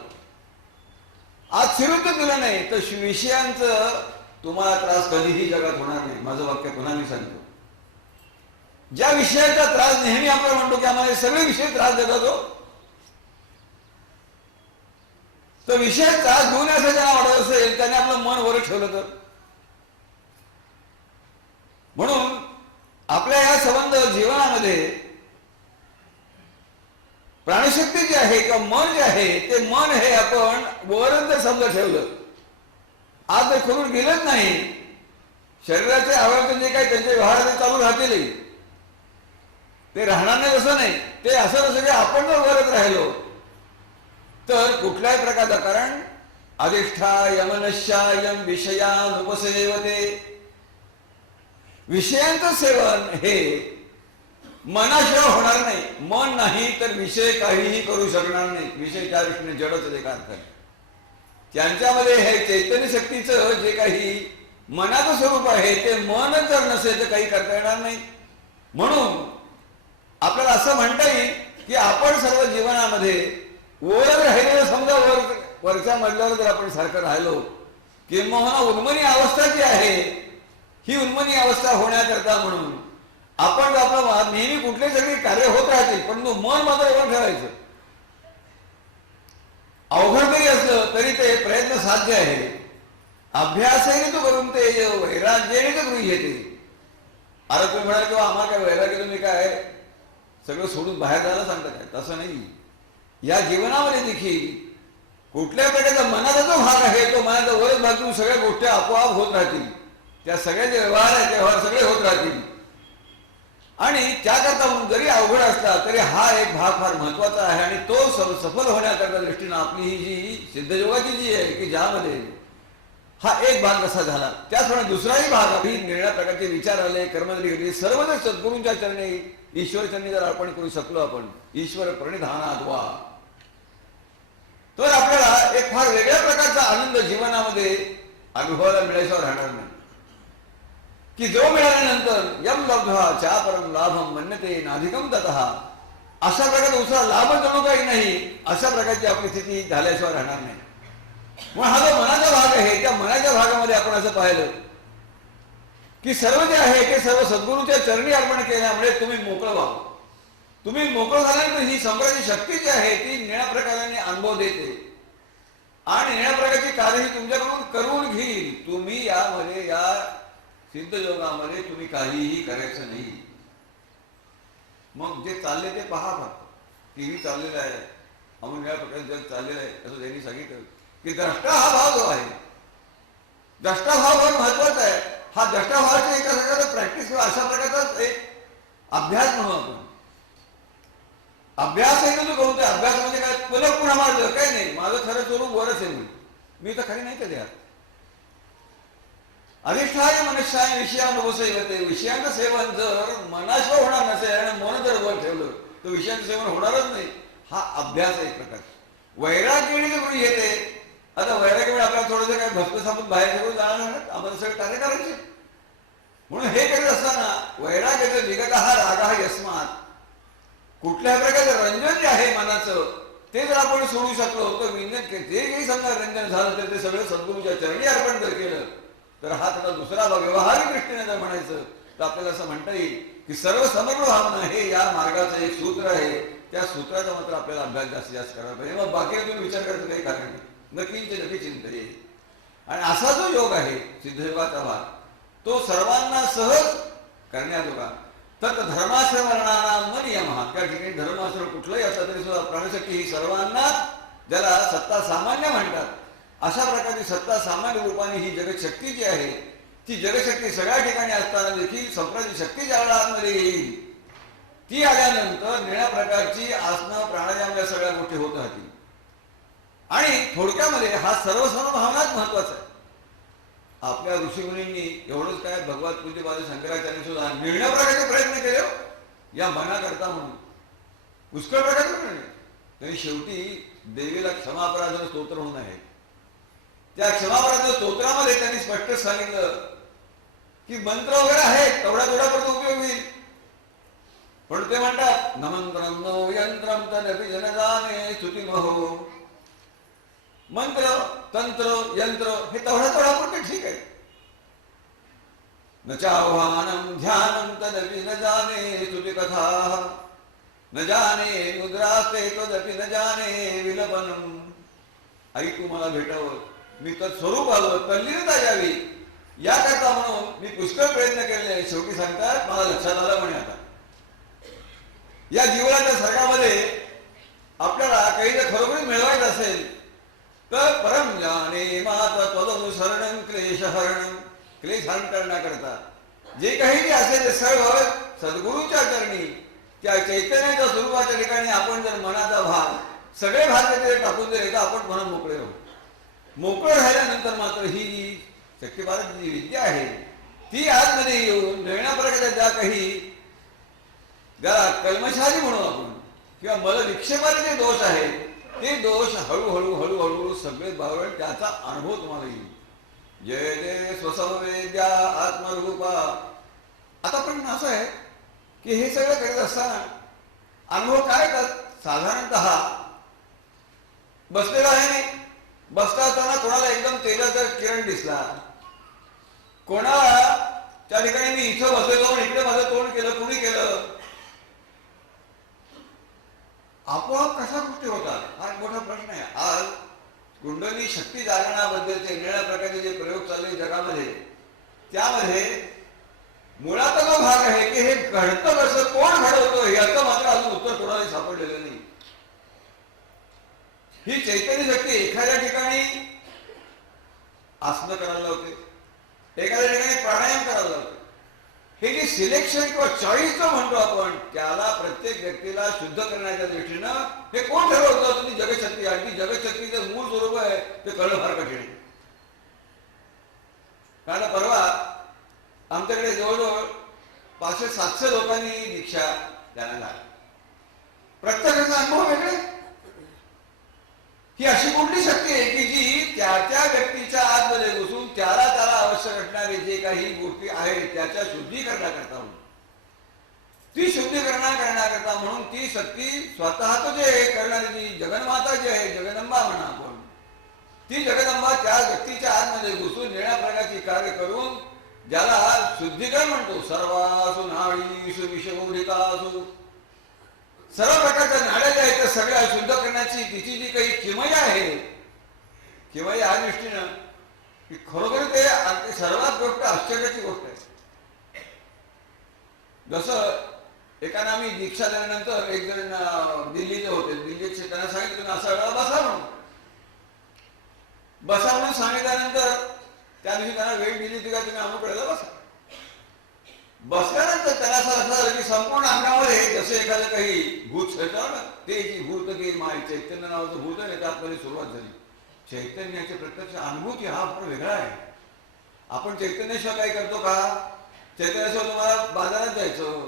आज शिरूच दिलं नाही तर विषयांचं तुम्हाला त्रास कधीही जगात होणार नाही. माझं वाक्य पुन्हा मी सांगतो, ज्या विषयाचा त्रास नेहमी आपण म्हणतो की आम्हाला सगळे विषय त्रास देतात, तर विषय त्रास घेऊन असं ज्यांना वाटत असेल त्याने आपलं मन वर ठेवलं तर. म्हणून आपल्या या संबंध जीवनामध्ये प्राणशक्ती जी आहे किंवा मन जे आहे, ते मन हे आपण वरच जर समजा ठेवलं, आज जर करून गेलंच नाही, शरीराचे अवयव जे काही त्यांचे व्यवहार चालू राहतील, ते राहणार नाही असं नाही. ते असं नसं की आपण जर वरच राहिलो तर कुठल्याही प्रकारचा, कारण अधिष्ठायमनश्यायम विषयानुपसेवते, विषयांचं सेवन हे मनाशिवाय होणार नाही. मन नाही तर विषय काहीही करू शकणार नाही. विषय त्या दृष्टीने जडच एक अर्थ आहे. त्यांच्यामध्ये हे चैतन्य शक्तीचं जे काही मनाचं स्वरूप आहे ते मनच जर नसेल तर काही करता येणार नाही. म्हणून आपल्याला असं म्हणता येईल की आपण सर्व जीवनामध्ये वर राहिलेलं, समजा वरच्या मजल्यावर जर आपण सारखं राहिलो, किंवा उन्मनी अवस्था जी आहे, ही उन्मनी अवस्था होण्याकरता म्हणून आपण आपलं नेहमी कुठले सगळे कार्य होत राहतील, पण मन मात्र वर ठेवायचं. अवघड जरी असलं तरी ते प्रयत्न साध्य आहे. अभ्यासही तो करून ते वैराग्याने तर गृह्यते. अरे तुम्ही म्हणाल किंवा आम्हाला काय वैराग्य, तुम्ही काय सगळं सोडून बाहेर जायला सांगता काय? तसं नाही. या जीवनामध्ये देखील कुठल्या प्रकारचा मनाचा जो भाग आहे, तो मनाचा वरच भागून सगळ्या गोष्टी आपोआप होत राहतील. त्या सगळ्या जे व्यवहार आहेत ते व्यवहार सगळे होत राहतील. आणि त्याकरता म्हणून जरी अवघड असला तरी हा एक भाग फार महत्वाचा आहे आणि तो सफल होण्याकरता दृष्टीनं आपली ही जी सिद्धयोगाची जी आहे की ज्यामध्ये हा एक भाग कसा झाला, त्याचप्रमाणे दुसराही भाग ही निर्णय प्रकारचे विचार आले, कर्म जरी घेतली, सर्व जर सद्गुरूंच्या चरणी ईश्वर चरणी जर अर्पण करू शकलो आपण ईश्वर प्रणिधानाद्वा, तर आपल्याला एक फार वेगळ्या प्रकारचा आनंद जीवनामध्ये अनुभवायला मिळायचा राहणार नाही की जो मिळाल्यानंतर यम लब्ध्वा चा परम लाभम मन्यते नाधिकम ततः, अशा प्रकारचा दुसरा लाभ जणू काही नाही अशा प्रकारची आपली स्थिती झाल्याशिवाय राहणार नाही. मग हा जो मनाचा भाग आहे त्या मनाच्या भागामध्ये आपण असं पाहिलं की सर्व जे आहे ते सर्व सद्गुरूच्या चरणी अर्पण केल्यामुळे तुम्ही मोकळं व्हावं. तुम्ही मोकळं झाल्यानंतर ही संप्रदाची शक्ती जी आहे ती निळ्या प्रकाराने अनुभव देते आणि निळ्या प्रकारची कार्य ही तुमच्याकडून करून घेईल. तुम्ही यामध्ये या सिद्धयोगामध्ये तुम्ही काहीही करायचं नाही. मग जे चालले ते पहा फक्त. टीव्ही चाललेला आहे, अमून निळ्या प्रकारे जग चाललेलं आहे असं त्यांनी सांगितलं की द्रष्टा हा भाव जो आहे, द्रष्टा भाव फार महत्वाचा आहे. हा द्रष्टा भावाची एका प्रकारचा प्रॅक्टिस किंवा अशा प्रकारचा एक अभ्यास म्हणू आपण. अभ्यास आहे तो करू. त्या अभ्यास म्हणजे काय, पलक पुन्हा मारलं काय नाही, माझं खरं स्वरूप वरच आहे मी तर खरी नाही कधी. अधिष्ठाय मनुष्याने विषयानुभवते, विषयांचं सेवन जर मनाशिवाय होणार नसेल आणि मन जर वर ठेवलं तर विषयांचं सेवन होणारच नाही. हा अभ्यास आहे एक प्रकार. वैराग्य कोणी येते, आता वैराग्य आपल्याला थोडंसं काय भस्मसापून बाहेर ठेवून जाणार, आम्हाला सगळे कार्य करायचे. म्हणून हे करत असताना वैराग्य निगत हा राग हा यस्मात, कुठल्या प्रकारचं रंजन जे आहे मनाचं ते जर आपण सोडू शकलो तर विंजन जे काही समजा रंजन झालं तर ते सगळं सद्गुरूच्या चरणी अर्पण जर केलं तर हा त्याचा दुसरा भाग व्यवहारिक दृष्टीने जर म्हणायचं तर आपल्याला असं म्हणता येईल की सर्व समग्र भावना हे या मार्गाचं एक सूत्र आहे. त्या सूत्राचा मात्र आपल्याला अभ्यास जास्तीत जास्त करायला पाहिजे. मग बाकी तुम्ही विचार करायचं काही कारण नाही. नक्कीच नक्की चिंतन येईल. आणि असा जो योग आहे सिद्धयोगाचा भाग तो सर्वांना सहज करण्याजोगा. तर धर्माश्रमणानाम नियम, त्या ठिकाणी धर्माश्रम कुठलाही असला तरी सुद्धा प्राणशक्ती ही सर्वांना, ज्याला सत्ता सामान्य म्हणतात, अशा प्रकारची सत्ता सामान्य रूपाने ही जगतशक्ती जी आहे ती जगतशक्ती सगळ्या ठिकाणी असताना देखील संप्रदाची शक्ती ज्यावेळेला आतमध्ये येईल ती आल्यानंतर निळ्या प्रकारची आसनं प्राणायाम या सगळ्या गोष्टी होत राहतील. आणि थोडक्यामध्ये हा सर्वसर्व भावनाच महत्वाचा आहे. आपल्या ऋषीमुनींनी एवढंच काय भगवत पूज्यपाद शंकराचार्य सुद्धा निर्णय प्रकारचे प्रयत्न केले या मनाकरता म्हणून पुष्कळ प्रकारचे प्रयत्न. तरी शेवटी देवीला क्षमापराधन स्तोत्र होऊन आहे. त्या क्षमापराधन स्तोत्रामध्ये त्यांनी स्पष्ट सांगितलं की मंत्र वगैरे आहे तेवढा तेवढ्यापर्यंत उपयोग होईल. पण ते म्हणतात न मंत्रम नो यंत्रम तदपि जनजाने स्तुतिमहो. मंत्र तंत्र यंत्र हे तेवढा ठीक आहे. न चाह्वानम ध्यानम तदपि न जाने स्तुति कथा, न जाने मुद्रास्ते तदपि न जाने विलपनम. आई तू मला भेटावं, मी तर स्वरूप आलो, तल्लीनता यावी याकरता म्हणून मी पुष्कळ प्रयत्न केले. शेवटी सांगतात मला लक्षात आलं म्हणे आता या जीवनाच्या सर्गामध्ये आपल्याला काही जर खरोखर मिळवायचं असेल तर परम ज्ञाने माता त्वदनुसरणं क्लेशहरणं, क्लेश हरण करण्याकरता जे काही जे असेल ते सर्व सद्गुरूंच्या चरणी त्या चैतन्याच्या स्वरूपाच्या ठिकाणी आपण जर मनाचा भाग सगळे भाग तिथे टाकून दिले तर आपण म्हणून मोकळे होऊ. मोकळे राहिल्यानंतर मात्र ही जी शक्तिपारक जी विद्या आहे ती आतमध्ये येऊन नव्या प्रकारच्या ज्या काही ज्याला कल्मशाली म्हणू आपण किंवा मल विक्षेपाचे जे दोष आहेत ते दोष हळूहळू हळूहळू सगळे बावळ त्याचा अनुभव तुम्हाला येईल. जय जय स्वसंवेद्या आत्मरूपा. आता पण असं आहे की हे सगळं करत असताना अनुभव काय करतात. साधारणतः बसलेला आहे नाही, बसता असताना कोणाला एकदम तेजाचा किरण दिसला, कोणाला त्या ठिकाणी मी इथं बसलेलो इकडे माझं तोंड केलं, कुणी केलं, आपोआप कशा गोष्टी होतात हा एक मोठा प्रश्न आहे. आज कुंडली शक्ती जागरणाबद्दलचे वेगळ्या प्रकारचे जे प्रयोग चालले जगामध्ये त्यामध्ये मुळात जो भाग आहे की हे घडतं कसं, कोण घडवतं याचं मात्र अजून उत्तर कोणालाही सापडलेलं नाही. ही चैतन्य शक्ती एखाद्या ठिकाणी आसनं करायला लावते, एखाद्या ठिकाणी प्राणायाम करायला लावते, हे जे सिलेक्शन किंवा चॉईस जो म्हणतो आपण, त्याला प्रत्येक व्यक्तीला शुद्ध करण्याच्या दृष्टीनं हे कोण ठरवतं? तुम्ही जगशक्ती. आणि ती जगशक्तीचं मूळ स्वरूप आहे ते कळणं फार कठीण आहे. कारण परवा आमच्याकडे जवळजवळ 500-700 लोकांनी दीक्षा त्यांना झाली. प्रत्येकाचा अनुभव वेगळे. ही अशी कुठली शक्ती आहे की जी त्या त्या व्यक्तीच्या आतमध्ये घुसून त्याला आवश्यक असणारे जे काही गोष्टी आहेत त्याच्या शुद्धीकरणाकरता म्हणून, ती शुद्धीकरण करण्याकरता म्हणून ती शक्ती स्वतःच जे करणारी जी जगन्माता जी आहे, जगदंबा म्हणा आपण, ती जगदंबा त्या व्यक्तीच्या आतमध्ये घुसून येण्या प्रकारची कार्य करून ज्याला शुद्धीकरण म्हणतो. सर्वासु नाडीसु विषमोदितासु, सर्व प्रकारच्या नाड्या ज्या आहेत त्या सगळ्या शुद्ध करण्याची तिची जी काही किमया आहे, किमया या दृष्टीनं की खरोखर ते सर्वात गोष्ट आश्चर्याची गोष्ट आहे. जसं एकानं आम्ही दीक्षा दिल्यानंतर एक जण दिल्लीचे होते, दिल्लीचे त्यांना सांगितलं तुम्ही असा वेळा बसा म्हणून. बसा म्हणून सांगितल्यानंतर त्या दिवशी त्यांना वेळ दिली होती का तुम्ही अमुक वेळेला बसा. बसल्यानंतर त्याला असं झालं की संपूर्ण अंगामध्ये जसे एखादं काही भूत खेळतं ना, ते जी भूत की माय चैतन्य नावाचं भूत आहे त्यातमध्ये सुरुवात झाली. चैतन्याची प्रत्यक्ष अनुभूती हा पण वेगळा आहे. आपण चैतन्याशिवाय काय करतो का? चैतन्याशिवाय तुम्हाला बाजारात जायचं,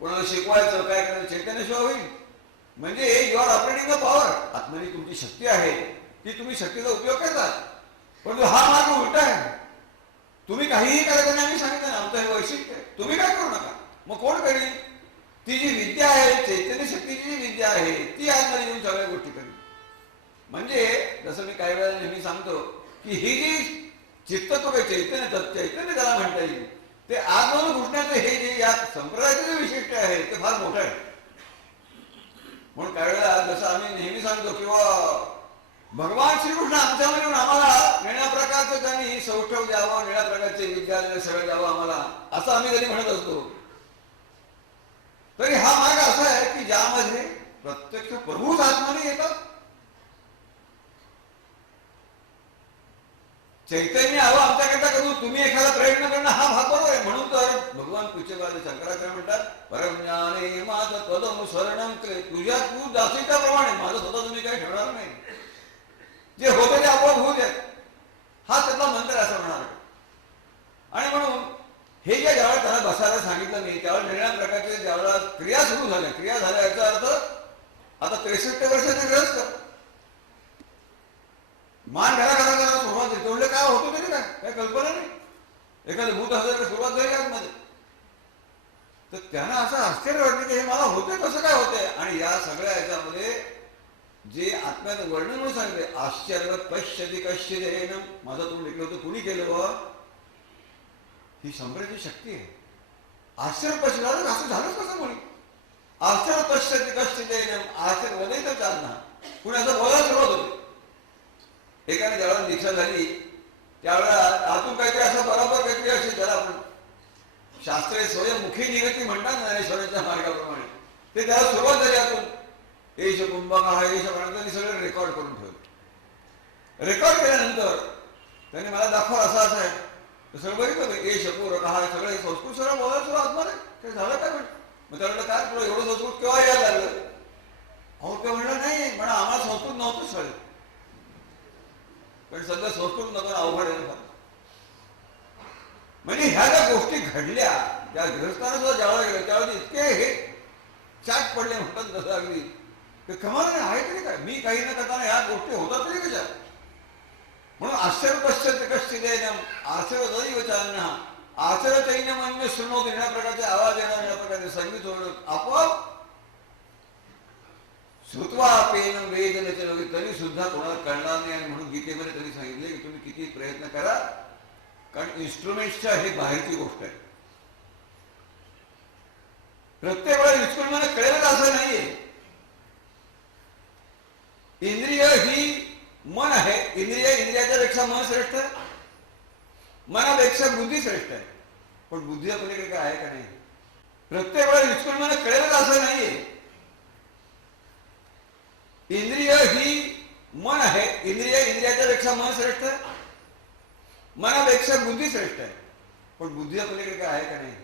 कोणाला शिकवायचं, काय करायचं, चैतन्याशिवाय होईल. म्हणजे you are operating the power. आतमध्ये तुमची शक्ती आहे, ती तुम्ही शक्तीचा उपयोग करतात. पण हा मार्ग उलटा आहे. तुम्ही काहीही करायचं नाही आम्ही सांगितलं ना, आमचं हे वैशिष्ट्य आहे, तुम्ही काय करू नका. मग कोण करेल? ती जी विद्या आहे, चैतन्य शक्तीची जी विद्या आहे ती आतमध्ये येऊन सगळ्या गोष्टी करेल. म्हणजे जसं मी काही वेळा नेहमी सांगतो की ही जी चित्तत्व काही चैतन्य त्याला म्हणता येईल, ते आतमधून घुसण्याचं हे जे या संप्रदायाचं जे विशिष्ट आहे ते फार मोठं आहे. म्हणून काही वेळा जसं आम्ही नेहमी सांगतो किंवा भगवान श्रीकृष्ण आमच्यामध्ये येऊन आम्हाला वेगळ्या प्रकारचं त्यांनी सौष्ठव द्यावं, वेगळ्या प्रकारचे विद्यालय सगळं द्यावं आम्हाला, असं आम्ही जरी म्हणत असतो तरी हा मार्ग असा आहे की ज्यामध्ये प्रत्यक्ष प्रभूच आत्माने येतात. चैतन्य हवं आमच्याकरता करू, तुम्ही एखादा प्रयत्न करणं हा भाग बरोबर आहे. म्हणून तर भगवान पूज्यपाद शंकराचार्य म्हणतात परज्ञाने माझं पदम शरणं कृ, तुझ्या तू जाशील त्याप्रमाणे माझं स्वतः तुम्ही काही ठेवणार नाही. जे होते ते आपोआप होऊ द्या, हा त्यातला मंत्र असं म्हणणार. आणि म्हणून हे जे ज्यावेळेला त्यांना बसायला सांगितलं मी त्यावेळेला वेगळ्या प्रकारचे ज्यावेळेला क्रिया सुरू झाल्या, क्रिया झाल्या याचा अर्थ आता 63 वर्षाचे ग्रस्त मान घरा सुरुवात झाली. तेवढे काय होतं तरी काय कल्पना नाही. एखादं भूत हजाराला सुरुवात झाली आतमध्ये. तर त्यांना असं आश्चर्य वाटलं की हे मला होते कसं काय होते. आणि या सगळ्या याच्यामध्ये जे आत्म्यात वर्णन म्हणून सांगितले आश्चर्य पश्यती कश्चिदेन, माझं तुम्ही लिखलं होतं कुणी केलं व ही संप्रची शक्ती आहे. आश्चर्य पश्चिम असं झालंच कसं कोणी? आश्चर्य पश्यती कश्चिदेन, आश्चर्य वदयित चालना, कुणी असं बोलायला सुरुवात होते. एकाने ज्यावेळेला दीक्षा झाली त्यावेळेला आतून काहीतरी असं बरोबर काहीतरी असेल ज्याला आपण शास्त्रीय स्वयंमुखी निगती म्हणतात ज्ञानेश्वरांच्या मार्गाप्रमाणे, ते त्याला सुरुवात झाली आतून एश कुंभक हा एश म्हणतात सगळं रेकॉर्ड करून ठेवलं. रेकॉर्ड केल्यानंतर त्यांनी मला दाखवा असं असं आहे तर सगळं बघितलं एश पूरक हा सगळं संस्कृत सगळं बोलायला सुरुवात आतमध्ये ते झालं काय म्हणत. मग त्याला काय तुला एवढं संस्कृत केव्हा यायला लागलं? अहो ते म्हणलं नाही म्हणा आम्हाला संस्कृत नव्हतं शाळेत, पण सध्या संस्कृत नको अवघड आहे. म्हणजे ह्या ज्या गोष्टी घडल्या त्या गृहस्थानं सुद्धा ज्यावेळेला गेलं त्यावेळेला इतके हे चाट पडले म्हणतात जसं अगदी ते कमाल आहे तरी काय, मी काही न करताना ह्या गोष्टी होतात तरी कशा. म्हणून आश्चर्य पश्चात कश्चिदेन आश्चर्यदैवचान्य आश्चर्यचैन्यमन्य शृणवत येण्या प्रकारचे आवाज येणार, या प्रकारचे संगीत होणं आपोआप श्रुत्वा पेन वेदनेचे वगैरे तरी सुद्धा कोणाला कळणार नाही. आणि म्हणून गीतेमध्ये त्यांनी सांगितले की तुम्ही किती प्रयत्न करा, कारण इन्स्ट्रुमेंट्सच्या हे बाहेरची गोष्ट आहे. प्रत्येक वेळा इन्स्ट्रुमेंट कळेलच असं नाहीये. इंद्रिय ही मन आहे, इंद्रियाच्या पेक्षा मन श्रेष्ठ आहे, मनापेक्षा बुद्धी श्रेष्ठ आहे. पण बुद्धीच्या पलीकडे काय आहे का नाही? प्रत्येक वेळा इन्स्ट्रुमेंट कळेलच असं नाहीये. इंद्रिय ही मन आहे, इंद्रियाच्या पेक्षा मन श्रेष्ठ आहे, मनापेक्षा बुद्धी श्रेष्ठ आहे. पण बुद्धीच्या पलीकडे काय आहे का नाही?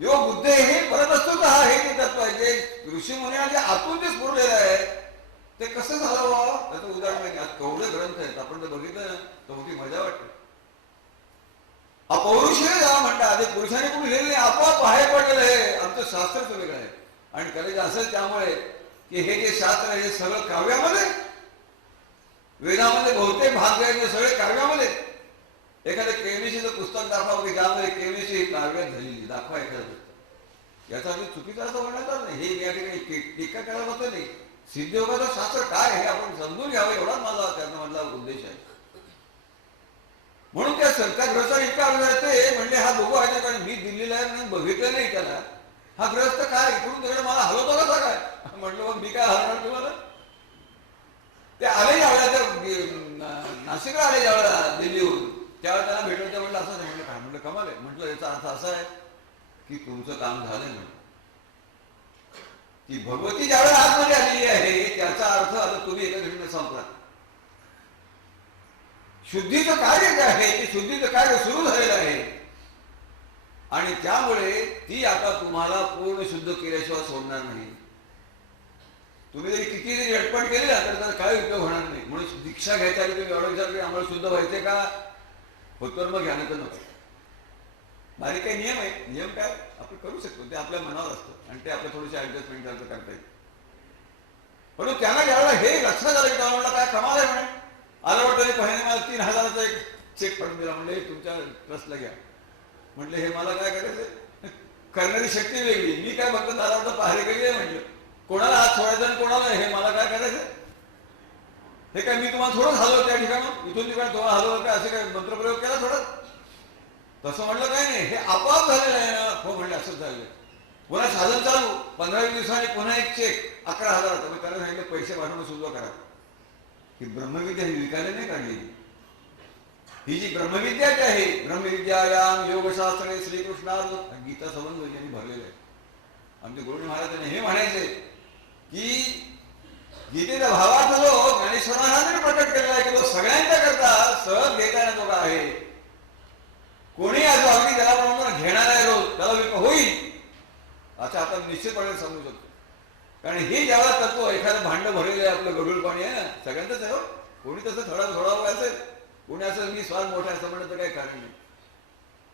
यो बुद्ध हे परतस्तुत हा हे जे तत्व आहे जे ऋषी मुनींच्या आतून जे स्फुरलेलं आहे ते कसं झालं बाबा त्याचं उदाहरण नाही. आज केवढे ग्रंथ आहेत आपण जर बघितलं ना तर मोठी मजा वाटते. अपौरुषेय जेव्हा म्हणतात ते पुरुषाने कोणी लिहिलेलं नाही, आपोआप बाहेर पडलेलं आहे. आमचं शास्त्रच वेगळं आहे आणि कदाचित असं त्यामुळे की हे जे शास्त्र आहे हे सगळं काव्यामध्ये, वेदामध्ये बहुतेक भाग जे आहेत सगळे काव्यामध्ये. एखाद्या केमिस्ट्रीचं पुस्तक दाखवा की ज्यामध्ये केमिस्ट्री ही काव्यात झालेली दाखवा एखादं पुस्तक. याचा अर्थ चुकीचा असं म्हणण्याचा नाही, हे या ठिकाणी टीका करायला होतं नाही. सिद्धयोगाचं शास्त्र काय हे आपण समजून घ्यावं एवढाच माझा त्यामधला उद्देश आहे. म्हणून त्या सरकार ग्रस्त इतका ते म्हणजे हा बघू आहे कारण मी दिल्लीला आहे म्हणून बघितलं नाही त्याला. हा ग्रस्त काय इकडून तिकडे मला हलवतो कसा काय म्हटलं मग मी काय हलवणार तुम्हाला. ते आले ज्यावेळेला नाशिकला आले ज्यावेळेला दिल्लीहून त्यावेळेला त्यांना भेटून त्या म्हटलं असं नाही. म्हटलं काय म्हटलं कमाल आहे. म्हटलं याचा अर्थ असा आहे की तुमचं काम झालंय म्हटलं की भगवती ज्यावेळेला आतमध्ये आलेली आहे त्याचा अर्थ आता तुम्ही एका दृष्टीने संपला. शुद्धीचं कार्य जे आहे ते शुद्धीचं कार्य सुरू झालेलं आहे आणि त्यामुळे ती आता तुम्हाला पूर्ण शुद्ध केल्याशिवाय सोडणार नाही. तुम्ही जरी किती जरी झटपट केली ना तर त्याचा काय उपयोग होणार नाही. म्हणून दीक्षा घ्यायच्या आधी तुम्ही एवढं विचार की आम्हाला शुद्ध व्हायचे का होतं मग घ्यानं तर नको. बारीक काही नियम आहे, नियम काय आपण करू शकतो ते आपल्या मनावर असतं आणि ते आपल्या थोडेसे ऍडजस्टमेंट करता येईल. म्हणून त्यांना ज्यावेळेला हे लक्षात आलं की त्याला म्हटलं काय कमाल आहे म्हणे. आलं वाटतं पहिल्याने मला 3,000चा एक चेक पडून दिला. म्हणलं हे तुमच्या ट्रस्टला घ्या. म्हटलं हे मला काय करायचं करणारी शक्ती वेगळी, मी काय फक्त दारावर पहारे केली आहे. म्हटलं कोणाला हात सोडायचं आणि कोणाला हे मला काय करायचं. हे काय मी तुम्हाला थोडंच हलवलं त्या ठिकाणी इथून ठिकाणी तुम्हाला हलवलं काय असे काय मंत्रप्रयोग केला थोडं तसं म्हटलं काय नाही. हे आपोआप झालेलं आहे ना. हो म्हणलं असंच झालं. पुन्हा साधन चालू 15 दिवसांनी पुन्हा एक चेक 11,000 तुम्ही त्याला सांगितलं पैसे पाठवणं सुद्धा करा. ही ब्रह्मविद्या ही विकायला नाही काढलेली. ही जी ब्रह्मविद्या जी आहे ब्रह्मविद्यायाम योगशास्त्रे श्रीकृष्णार्जुन गीता संबंध यांनी भरलेलं आहे. आमचे गुरुजी महाराजांनी हे म्हणायचे की गीतेचा भावार्थ जो ज्ञानेश्वर महाराजांनी प्रकट केलेला आहे की तो सगळ्यांच्या करता सहज घेता येण्याजोगा आहे. कोणी असं अगदी त्याला म्हणून घेणार आहे रोज त्याला होईल असं आपण निश्चितपणे समजू शकतो. कारण हे ज्यावेळेला तत्व एखादं भांड भरलेलं आहे आपलं गढूळ पाणी आहे ना सगळ्यांचंच आहे. कोणी तसं थोडा असेल कोणी असं मी स्वाद मोठा असं म्हणलं तर काही कारण नाही.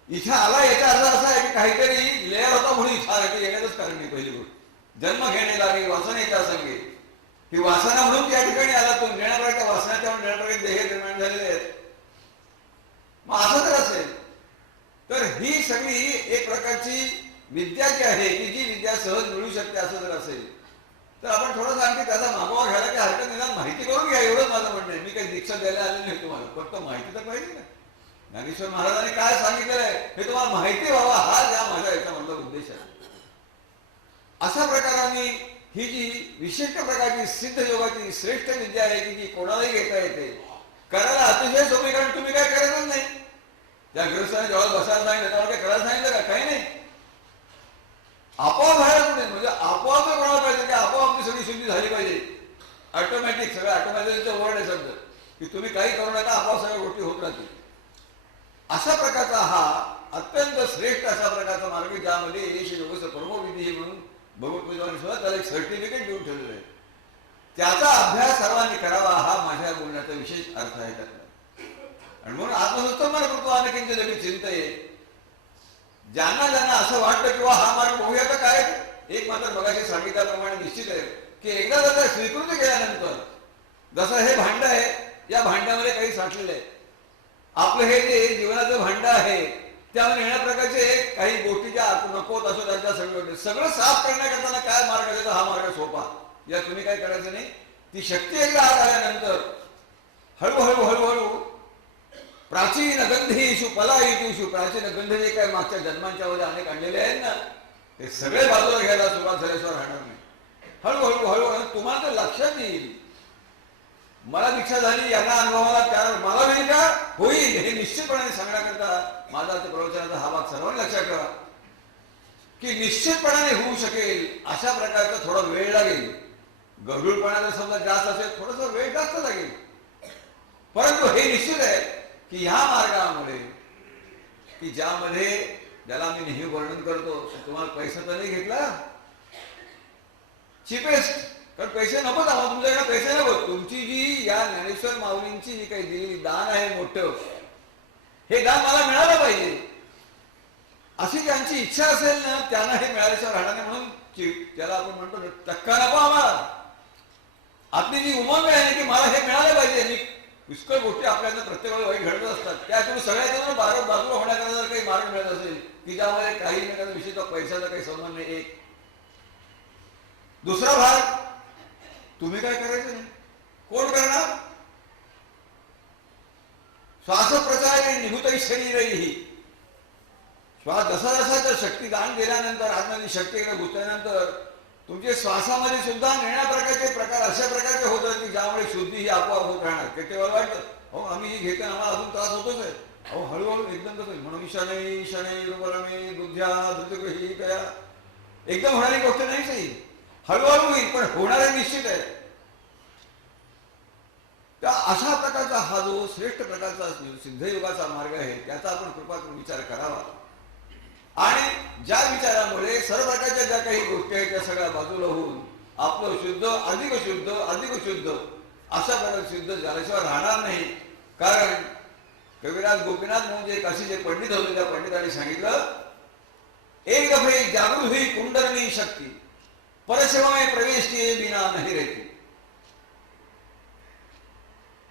इच्छा आला याचा अर्थ असा आहे की काहीतरी लेअर होता म्हणून इच्छा आली येण्याचंच कारण नाही. पहिली गोष्ट जन्म घेणे लागेल वासनेच्या संगे ही वासना म्हणून त्या ठिकाणी आला तो निर्णय वासनाच्या निर्णय देह निर्माण झालेले आहेत. मग असं जर असेल तर ही सगळी एक प्रकारची विद्या जी आहे की जी विद्या सहज मिळू शकते असं जर असेल तर आपण थोडंसं आणखी त्याचा मागोवा घ्यायला काही हरकत निदान माहिती करून घ्या एवढंच माझं म्हणणं आहे. मी काही दीक्षा द्यायला आलेली नाही तुम्हाला फक्त माहिती तर पाहिजे ना. ज्ञानेश्वर महाराजांनी काय सांगितलेलं आहे हे तुम्हाला माहिती व्हावा हा या माझ्या याच्यामधला उद्देश आहे. अशा प्रकाराने ही जी विशिष्ट प्रकारची सिद्ध योगाची श्रेष्ठ विद्या आहे की जी कोणालाही घेता येते करायला अतिशय सोपी. कारण तुम्ही काय करायचंच नाही. त्या गृहस्थाने जेव्हा बसायला सांगितलं तेव्हा काय करायला सांगितलं का काही नाही. आपोआप व्हायला कुठे म्हणजे आपोआप कोणाला पाहिजे की आपोआप ती सगळी शुद्धी झाली पाहिजे. ऑटोमॅटिक सगळं ऑटोमॅटिकचं वर्ड आहे शब्द की तुम्ही काही करू नका आपोआप सगळ्या गोष्टी होत राहतील. अशा प्रकारचा हा अत्यंत श्रेष्ठ अशा प्रकारचा मार्ग ज्यामध्ये यश योगचं परमविधी म्हणून भगवत सुद्धा त्याला एक सर्टिफिकेट देऊन ठेवलेलं आहे. त्याचा अभ्यास सर्वांनी करावा हा माझ्या बोलण्याचा विशेष अर्थ आहे त्यातला. आणि म्हणून आत्मसंस्थापन करतो अनेकांची नवीन चिंता आहे. ज्यांना ज्यांना असं वाटतं किंवा हा मार्ग बघूया तर काय एक मात्र मगाशी सांगितल्याप्रमाणे निश्चित आहे की एकदा जर स्वीकृती केल्यानंतर जसं हे भांड आहे या भांड्यामध्ये काही साठलेलं आहे. आपलं हे जे जीवनाचं भांड आहे त्यामध्ये येण्या प्रकारचे काही गोष्टीच्या नकोत असो त्यांच्या सगळं साफ करण्याकरता काय मार्ग आहे तर हा मार्ग सोपा. या तुम्ही काय करायचं नाही. ती शक्ती एकदा आत आल्यानंतर हळूहळू हळूहळू प्राचीन गंधेशु पलायितुषु प्राचीन गंध जे काय मागच्या जन्मांच्या मध्ये अनेक आणलेले आहेत ना ते सगळे बाजूला घ्यायला सुरुवात झाल्याशिवाय राहणार नाही. हळूहळू हळूहळू तुम्हाला तर लक्षात येईल मला दीक्षा झाली यांना अनुभवाला त्या मला नाही का होईल हे निश्चितपणे सांगण्याकरता माझा ते प्रवचनाचा हा भाग सर्वांनी लक्षात ठेवा की निश्चितपणाने होऊ शकेल. अशा प्रकारचा थोडा वेळ लागेल. गढूळपणा जर समजा जास्त असेल थोडासा वेळ जास्त लागेल. परंतु हे निश्चित आहे की ह्या मार्गामध्ये की ज्यामध्ये ज्याला आम्ही नेहमी वर्णन करतो, तुम्हाला पैसा तर नाही घेतला, चिपेस्ट, कारण पैसे नको आम्हाला, तुमच्याकडे पैसे नको, तुमची जी या ज्ञानेश्वर माऊलींची जी काही दिलेली दान आहे मोठं, हे दान मला मिळालं पाहिजे अशी ज्यांची इच्छा असेल ना, त्यांना हे मिळाल्याशिवाय राहणार नाही. म्हणून त्याला आपण म्हणतो टक्का नको आम्हाला. आपली जी उमंग आहे की मला हे मिळालं पाहिजे. मी पुष्कळ गोष्टी आपल्याला प्रत्येकाला वाईट घडत असतात, त्या तुम्ही सगळ्या बाजूला होण्याकरता जर काही मार्ग मिळत असेल की ज्यामध्ये काही न विषयीचा पैशाचा काही संबंध नाही. एक दुसरा भाग, तुम्ही काय करायचं नाही, कोण करणार? श्वासप्रचारे निभूत शरीरही, श्वास जसा जसा तर शक्ती दान दिल्यानंतर, आत्मधी शक्तीकडे घुसल्यानंतर तुमचे श्वासामध्ये सुद्धा निर्णय प्रकारचे प्रकार अशा प्रकारचे होतात की ज्यामुळे शुद्धी ही आपोआप होत राहणार. केवळ वाटतं हो आम्ही ही घेतो आम्हाला अजून त्रास होतोच आहे, अहो हळूहळू एकदम कसं म्हणून शनै शनै रुपरमे बुद्ध्या धृतगृही कया, एकदम होणारी गोष्ट नाही सही, हळूहळू होईल पण होणारे निश्चित आहे. त्या अशा प्रकारचा हा जो श्रेष्ठ प्रकारचा सिद्धयुगाचा मार्ग आहे त्याचा आपण कृपा करून विचार करावा. आणि ज्या विचारामुळे सर्व प्रकारच्या ज्या काही गोष्टी आहेत त्या सगळ्या बाजूला होऊन आपलं शुद्ध अधिक शुद्ध अधिक शुद्ध अशा प्रकारे शुद्ध झाल्याशिवाय राहणार नाही. कारण कविराज गोपीनाथ म्हणून जे काशीचे पंडित होते त्या पंडितांनी सांगितलं, एक दफे जागृत हुई कुंडलनी शक्ती, परसेवा में प्रवेश किए बिना नहीं रहती.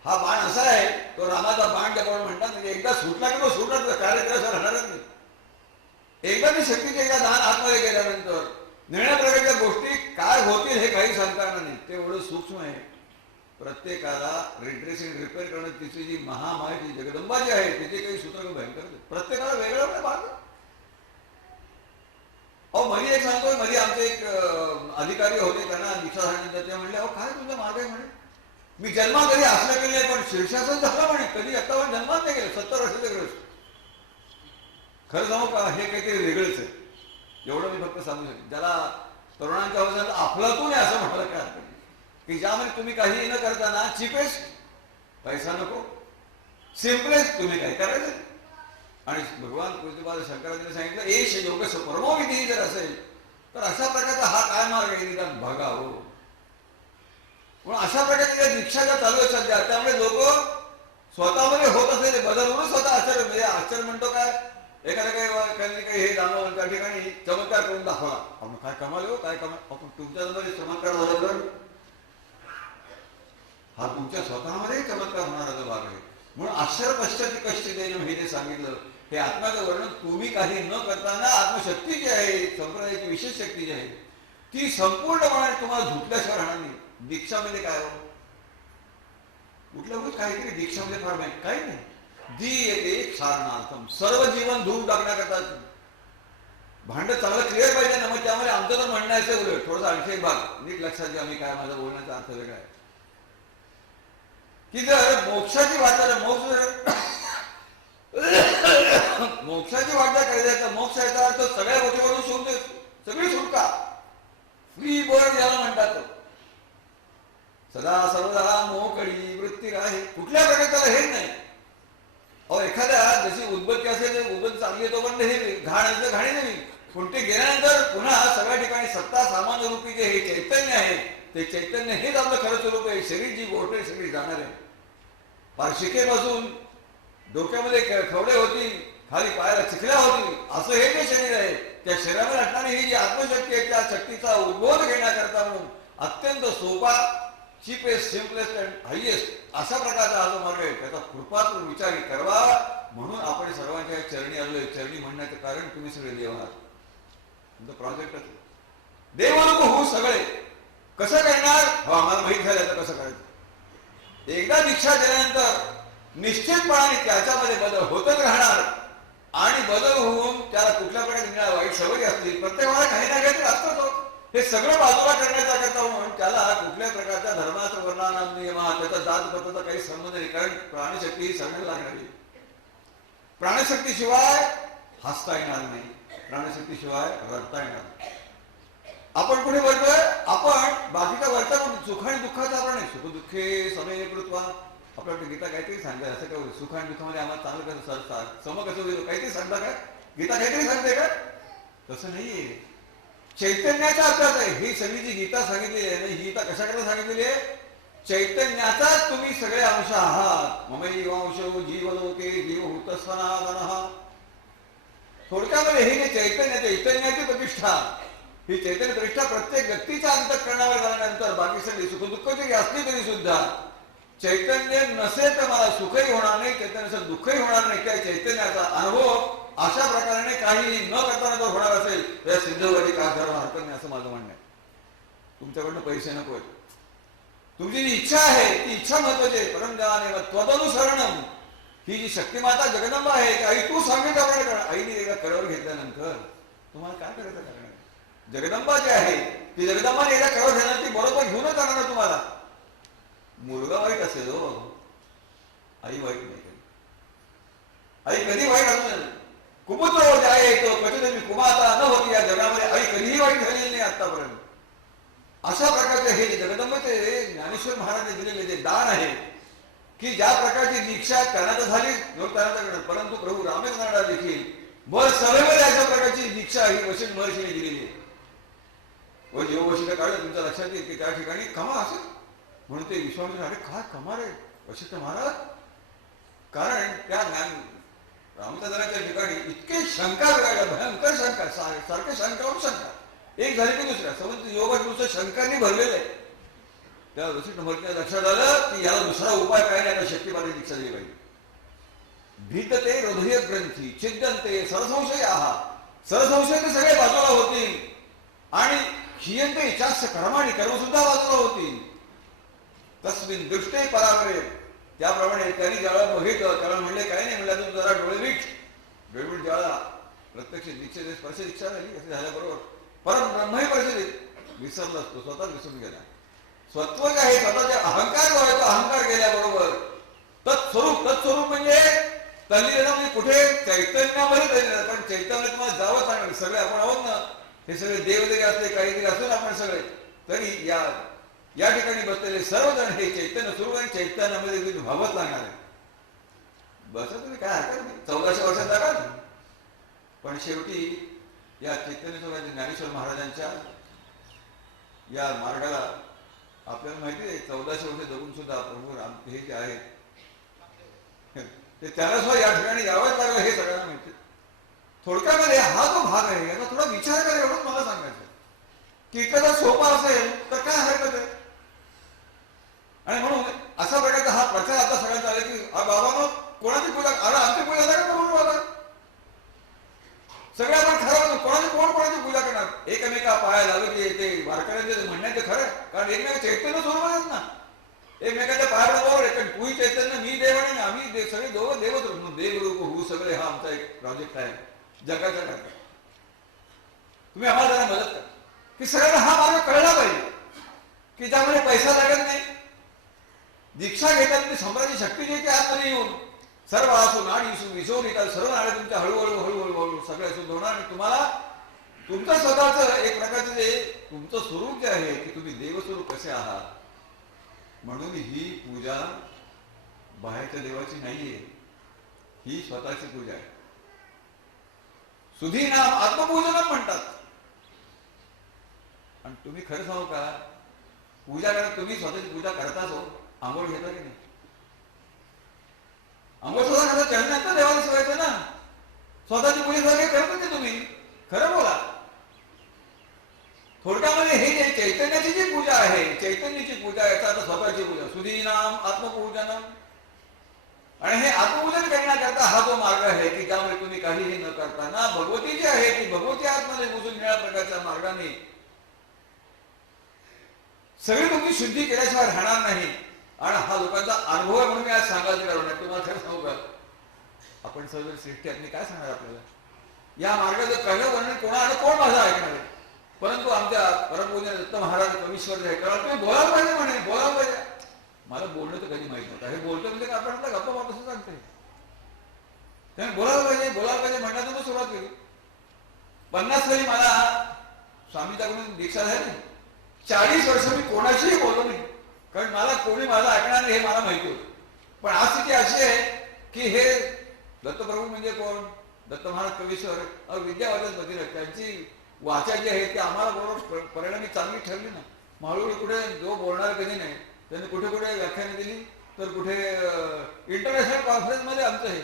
हा बाण असा आहे, तो रामाचा बाण त्याप्रमाणे म्हणतात, म्हणजे एकदा सुटला की तो सुटला कार्यक्रम राहणारच नाही. एकदा ती शक्तीचे एकदा दान आतमध्ये गेल्यानंतर निर्णय प्रकारच्या गोष्टी काय होतील हे काही सांगता येणार नाही. ते एवढं सूक्ष्म आहे. प्रत्येकाला रिड्रेसिंग रिपेअर करणं तिची जी महामाया जी जगदंबा जी आहे तिचे काही सूत्र भयंकर, प्रत्येकाला वेगळं भाग. अहो मध्ये एक सांगतोय, मध्ये आमचे एक अधिकारी होते, त्यांना दीक्षा झाल्यानंतर ते म्हणले, अहो काय तुमचा मार्ग आहे म्हणे, मी जन्मा कधी असलं केलं नाही पण शीर्षासन झालं म्हणे, कधी आता पण जन्मात नाही गेलं, 70 वर्षाचे ग्रस्त. खरं सांगू का, हे काहीतरी वेगळंच आहे, एवढं मी फक्त सांगू शकतो. ज्याला तरुणांच्या अवस्थेत अफलातून आहे असं म्हणायला काय हरकत नाही, की ज्यामध्ये तुम्ही काही न करताना चिपेस्ट, पैसा नको, सिम्पलेस्ट तुम्ही काय करायचं. आणि भगवान कृष्णपाद शंकराचार्य सांगितलं, एश योग परमोविधी जर असेल तर अशा प्रकारचा हा काय मार्ग आहे निदान बघा हो. म्हणून अशा प्रकारच्या दीक्षा ज्या चालू आहे सध्या, त्यामुळे लोक स्वतःमध्ये होत असलेले बदल म्हणून स्वतः आश्चर्य, म्हणजे आश्चर्य म्हणतो काय, एखाद्या काही हे जाणवलं त्या ठिकाणी चमत्कार करून दाखवला, आपण काय कमाल हो, काय कमाल, आपण तुमच्यामध्ये चमत्कार झाला तर हा तुमच्या स्वतःमध्ये चमत्कार होणारा भाग आहे. म्हणून अक्षर पश्चात कष्ट देणं हे जे सांगितलं, हे आत्म्याचं वर्णन तुम्ही काही न करताना आत्मशक्ती जी आहे, संप्रदायाची विशेष शक्ती जी आहे ती संपूर्णपणे तुम्हाला झुटल्याशिवाय राहणार नाही. दीक्षामध्ये काय हो, कुठल्या काहीतरी दीक्षामध्ये फार माहिती काही नाही. दी येते क्षारणार्थम, सर्व जीवन धुवून टाकण्याकरता. भांड चांगलं क्लिअर पाहिजे ना, मग त्यामध्ये आमचं तर म्हणणं आहे उलट थोडंसं आणखी एक भाग नीट लक्षात घ्या, मी काय माझा बोलण्याचा अर्थ वेगळा आहे की जर मोक्षाची वाट, मोक्षाची वाट जर करायची तर मोक्ष याचा अर्थ सगळ्या गोष्टीवरून सोडते, सगळी सुटका, फ्री बर्ड याला म्हणतात. सदा सर्वदा मोकळी वृत्ती आहे, कुठल्या प्रकारे त्याला हेच नाही. अहो एखाद्या जशी उद्बत्ती असेल तर उद्बत्ती चांगली येतो, पण हे घाण घाणी नाही, कोणते गेल्यानंतर पुन्हा सगळ्या ठिकाणी सत्ता सामान्य रूपी जे हे चैतन्य आहे, ते चैतन्य हेच आपलं खरं स्वरूप आहे. शरीर जी गोष्ट आहे सगळी जाणार आहे. फार शिकेपासून डोक्यामध्ये खवडे होती, खाली पायाला चिखल्या होती, असं हे जे शरीर आहे, त्या शरीरामध्ये असणारी ही जी आत्मशक्ती आहे त्या शक्तीचा उद्बोध घेण्याकरता म्हणून अत्यंत सोपा, चीपेस्ट, सिम्पलेस्ट अँड हायेस्ट अशा प्रकारचा हा जो मार्ग आहे त्याचा कृपातून विचार करावा. म्हणून आपण सर्वांच्या चरणी आलोय. चरणी म्हणण्याचं कारण तुम्ही सगळे देव आहात, तुमचं प्रोजेक्टच आहे. देव नको होऊ सगळे, कसं करणार हो आम्हाला माहीत झालं तर कसं करायचं. एकदा दीक्षा दिल्यानंतर निश्चितपणाने त्याच्यामध्ये बदल होतच राहणार आणि बदल होऊन त्याला कुठल्या प्रकारे वाईट सवयी असतील, प्रत्येकाला काही ना काहीतरी असतंच. हे सगळं बाजूला करण्याचा करता म्हणून त्याला कुठल्या प्रकारच्या धर्माचा वर्णना नियमा त्याचा जातपथाचा काही संबंध नाही. कारण प्राणशक्ती ही सगळ्यांना लागणारी, प्राणशक्तीशिवाय हसता येणार नाही, प्राणशक्तीशिवाय रडता येणार नाही. आपण कुठे बोलतोय, आपण बाकीच्या वरचा सुख आणि दुःखाचा आपण नाही. सुख दुःखे समय कृत्वा, आपल्याला गीता काहीतरी सांगतात असं काय, सुख आणि दुःखामध्ये आम्हाला चांगलं कसं सम कसं होईल काहीतरी सांगता काय, गीता काहीतरी सांगते का? तसं नाहीये. चैतन्याचा अभ्यास आहे. ही सगळी जी गीता सांगितलेली आहे ही गीता कशाकडे सांगितलेली आहे? चैतन्याचाच तुम्ही सगळे अंश आहात. ममैवांशो जीवलोके जीवभूत सनातनः. थोडक्यामध्ये हे जे चैतन्याची प्रतिष्ठा, ही चैतन्य प्रतिष्ठा प्रत्येक व्यक्तीच्या अंतःकरणावर झाल्यानंतर बाकी सगळी सुखदुःख जरी असली तरी सुद्धा चैतन्य नसेल तर मला सुखही होणार नाही, चैतन्याचं दुःखही होणार नाही. त्या चैतन्याचा अनुभव अशा प्रकारे काही न करताना जर होणार असेल तर सिद्धवरी का करायला हरकत नाही असं माझं म्हणणं आहे. तुमच्याकडनं पैसे नको आहेत. तुमची जी इच्छा आहे ती इच्छा महत्वाची आहे. परमज्ञाने त्वदनुसरणम. ही जी शक्तिमाता जगदंबा आहे की आई तू सांगितल्याप्रमाणे करा. आईने एकदा कळवर घेतल्यानंतर तुम्हाला काय करायचं करणार? जगदंबा जी आहे ती जगदंबाने एकदा कळवर घेणार, ती बरोबर घेऊनच जाणार तुम्हाला. मुलगा वाईट असेल हो, आई वाईट नाही. आई कधी वाईट असेल? कुपुत्र आहे तो कधी कुमाता न होती या जगामध्ये. आई कधीही वाईट झालेली नाही आतापर्यंत. अशा प्रकारचे हे जगदंबेचे ज्ञानेश्वर महाराजांनी दिलेले जे दान आहे की ज्या प्रकारची दीक्षा त्यांना झाली त्यांना, परंतु प्रभू रामचंद्राला देखील वर सभेमध्ये अशा प्रकारची दीक्षा ही वशिष्ठ महर्षीने दिलेली आहे. व जेव्हा वशिष्ठ काढलं तुमच्या लक्षात येईल की त्या ठिकाणी कमा असेल म्हणून ते विश्वामित्र अरे काय कमाल आहे वशिष्ठ महाराज. कारण त्या रामचंद्राच्या ठिकाणी इतके शंका करायला, भयंकर शंका, सारखे शंकावर शंका, एक झाली की दुसऱ्या समज योगानुसार शंकांनी भरलेलं आहे. त्या वशिष्ठ महर्षीच्या लक्षात आलं की याला दुसरा उपाय काय नाही, आता शक्तिपाती दीक्षा दिली पाहिजे. भिद्यते हृदय ग्रंथी छिद्यंते सरसंशय आहात. सरसंशय ते सगळे बाजूला होतील आणि क्षीयंते इच्छास्य कर्माणी कर्म सुद्धा बाजूला होतील. तस्मिन दृष्टे परावरे. त्याप्रमाणे त्यांनी ज्यावेळेला बघितलं त्याला म्हणले काय नाही, म्हणलं तू जरा डोळे मीठ. डोळे मीठ ज्यावेळेला प्रत्यक्ष दीक्षेचे स्पर्श दीक्षा झाली असं झाल्याबरोबर परत ब्रह्मही परिषदेत विसरला असतो, स्वतः विसरून गेला. स्वत्व जे आहे स्वतःचे अहंकार जो आहे तो अहंकार गेल्याबरोबर तत्स्वरूप म्हणजे तल्लीन म्हणजे कुठे चैतन्यामध्ये तल्लीन. कारण चैतन्य तुम्हाला जावं सांगणार. सगळे आपण आहोत ना, हे सगळे देव जरी असले काही जरी असलो ना आपण सगळे तरी या ठिकाणी बसलेले सर्वजण हे चैतन्य स्वरूप आणि चैतन्यामध्ये तुम्ही भावत लागणार आहे. बस तुम्ही काय हरकत नाही, 1400 वर्षात जागा. पण शेवटी या चैतन्य स्वरूपाच्या ज्ञानेश्वर महाराजांच्या या मार्गाला आपल्याला माहिती आहे 1400 वर्ष जगून सुद्धा प्रभू राम हे जे आहेत ते त्याला सुद्धा या ठिकाणी यावंच लागलं हे सगळ्यांना माहिती. थोडक्यामध्ये हा जो भाग आहे याचा थोडा विचार करा एवढंच मला सांगायचं की एखादा सोपा असेल तर काय हरकत आहे. आणि म्हणून अशा प्रकारचा हा प्रचार आता सगळ्यांचा आला की बाबा कोणाची पूजा अरे आमची पूजा नका करून बघा. सगळे आपण ठरवतो कोणाची पूजा करणार. एकमेका पाया लागत ते वारकऱ्यांचे म्हणण्याचे खरं, कारण एकमेका चैतन्य स्वरूप आहेत ना. एकमेकाच्या पायाला बरोबर आहे. कारण तूही चैतन्य मी देव आणि आम्ही सगळे दोघं देवच रूप देवरूप होऊ सगळे. हा आमचा एक प्रोजेक्ट आहे जगाच्या करता. तुम्ही आम्हाला जरा मदत करा की सगळ्यांना हा मार्ग कळला पाहिजे की ज्यामध्ये पैसा लागत नाही. दीक्षा घेतात ती सम्राटची शक्ती जी आतमध्ये येऊन सर्व असू नाडी विसवून येतात. सर्व नाडे तुमच्या हळूहळू सगळे शुद्ध होणार आणि तुम्हाला तुमचं स्वतःचं एक प्रकारचं जे तुमचं स्वरूप जे आहे की तुम्ही देवस्वरूप कसे आहात. म्हणून ही पूजा बाहेरच्या देवाची नाहीये, ही स्वतःची पूजा आहे. सुधी नाम आत्मपूजन म्हणतात. आणि तुम्ही खरं सांगू का पूजा करत तुम्ही स्वतःची पूजा करताच हो. आंघोळ घेता की नाही? आंघोळ सुद्धा कसं चरणात देवाला शिवायचं ना. स्वतःची पूजा सगळे करत होते तुम्ही. खरं बोला. थोडक्यामध्ये हे जे चैतन्याची जी पूजा आहे चैतन्याची पूजा याचा आता स्वतःची पूजा सुधीनाम आत्मपूजनम. आणि हे आत्मपूजन करण्याकरता हा जो मार्ग आहे की त्यामुळे तुम्ही काहीही न करताना भगवती जी आहे ती भगवती आतमध्ये घुसून निळ्या प्रकारच्या मार्गाने सगळी तुमची शुद्धी केल्याशिवाय राहणार नाही. आणि हा लोकांचा अनुभव आहे म्हणून मी आज सांगायचं कारण तुम्हाला खरं सांगू का आपण सर्व सृष्टी आपली काय सांगणार आपल्याला या मार्गाचं पहिलं वर्णन कोण माझं ऐकणार आहे. परंतु आमच्या परमपूज्य दत्त महाराज कवीश्वर आहे कारण तुम्ही बोलायला पाहिजे म्हणे बोलायला पाहिजे. मला बोलणं तर कधी माहित नव्हतं. हे बोलतो म्हणजे आपण गप्पा मार कसं सांगते त्यामुळे बोलायला पाहिजे म्हणण्यातून मग सुरुवात केली. 50 साली मला स्वामींच्याकडून दीक्षा झाली. 40 वर्ष मी कोणाशीही बोललो नाही कारण मला कोणी माझं ऐकणार नाही हे मला माहिती होतं. पण आज स्थिती अशी आहे की हे दत्तप्रभू म्हणजे कोण दत्त महाराज कवीश्वर विद्यावाचस्पती त्यांची वाचा जी आहे ती आम्हाला बरोबर परिणामी चांगली ठरली ना. हळूहळू कुठे जो बोलणार कधी नाही त्यांनी कुठे कुठे व्याख्याने दिली तर कुठे इंटरनॅशनल कॉन्फरन्समध्ये आमचं हे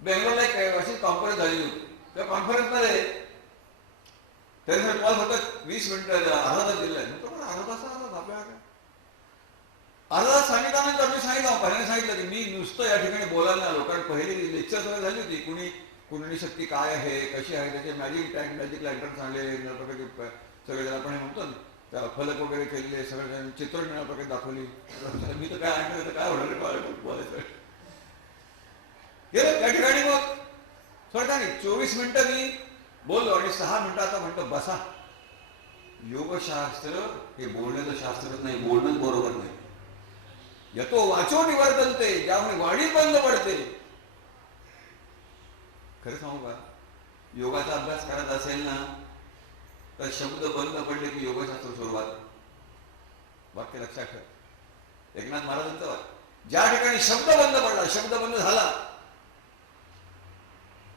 बेंगलोरला एक अशी कॉन्फरन्स झालेली होती. त्या कॉन्फरन्समध्ये त्यांनी कॉल फक्त 20 मिनिटं अर्धा तास दिला आहे. अर्धा तास आपल्याला काय अर्धा तास सांगितल्यानंतर मी सांगितलं पहिल्याने सांगितलं की मी नुसतं या ठिकाणी बोलायला आलो कारण पहिली लेक्चर सगळं झाली होती. कुणी कुंडली शक्ती काय आहे कशी आहे त्याचे मॅजिक टँक मॅजिक लँटर्न सांगले सगळे ज्याला आपण हे म्हणतो ना त्या फलक वगैरे केलेले सगळं चित्रण मिळा प्रकारे दाखवली. मी तर काय आणलं काय होणार बोलायचं गेलं त्या ठिकाणी. मग थोडं नाही 24 मिनिटं मी बोललो आणि 6 मिनिटं आता म्हणतो बसा. योगशास्त्र हे बोलण्याचं शास्त्रच नाही, बोलणंच बरोबर नाही. यतो वाचो निवर्तनते ज्यामुळे वाढीच बंद पडते. खरं सांगू का योगाचा अभ्यास करायचा असेल ना तर शब्द बंद पडले की योगशास्त्र सुरुवात. वाक्य लक्षात ठेव. एकनाथ महाराजांचं वाक्य ज्या ठिकाणी शब्द बंद पडला शब्द बंद झाला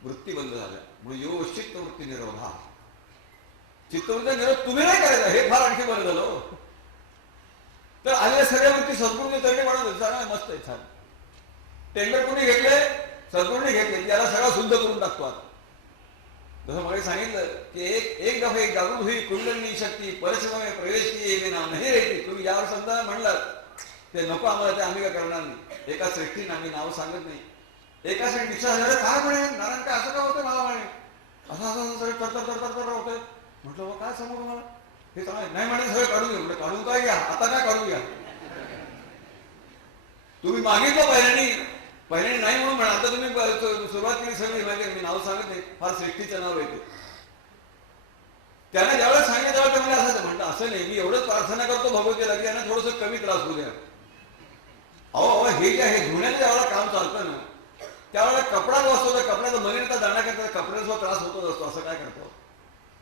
वृत्ती बंद झाल्या. म्हणून योग चित्तवृत्ती निरोधा. चित्तवृत्ती निरोध तुम्ही नाही करायचा हे फार आणखी बरं झालं. तर आलेल्या सगळ्या वृत्ती सद्गुरूने तडे वाढवत सांगा मस्त आहे छान. टेंडर कोणी घेतले सद्गुरूने घेतले त्याला सगळा शुद्ध करून टाकतो. आता जसं मला सांगितलं की एक दफा एक जागृत हुई कुंडलिनी शक्ती परशुरामे प्रवेश की नाव नाही रेटी. तुम्ही यावर समजा म्हणलात ते नको आम्हाला ते आम्ही काय करणार नाही. एका श्रेष्ठीने आम्ही नाव सांगत नाही. एका श्रेष्ठी दीक्षा झालं काय म्हणे नारायण काय असं का होतं नाव म्हणे असं असं सगळं तर होतंय. म्हटलं काय सांगू तुम्हाला हे चांगलं नाही म्हणे सगळं काढून घेऊ. म्हटलं काढून काय घ्या आता काय काढून घ्या. तुम्ही मागितलं पहिल्याने नाही म्हणून म्हणा. आता तुम्ही सुरुवात केली सगळी माहिती मी नाव सांगत नाही फार श्रेष्ठीचं नाव येते. त्यांना ज्यावेळेस सांगितलं त्यावेळेस ते मला असं म्हटलं असं नाही मी एवढंच प्रार्थना करतो भगवतीला की यांना थोडंसं कमी त्रास होऊ द्या. अहो हे जे आहे धुण्याचं ज्यावेळेला काम चालतं ना त्यावेळेला कपडा जो असतो त्या कपड्याचा मलिनता जाण्याकरता कपड्याचा जो त्रास होतच असतो. असं काय करतो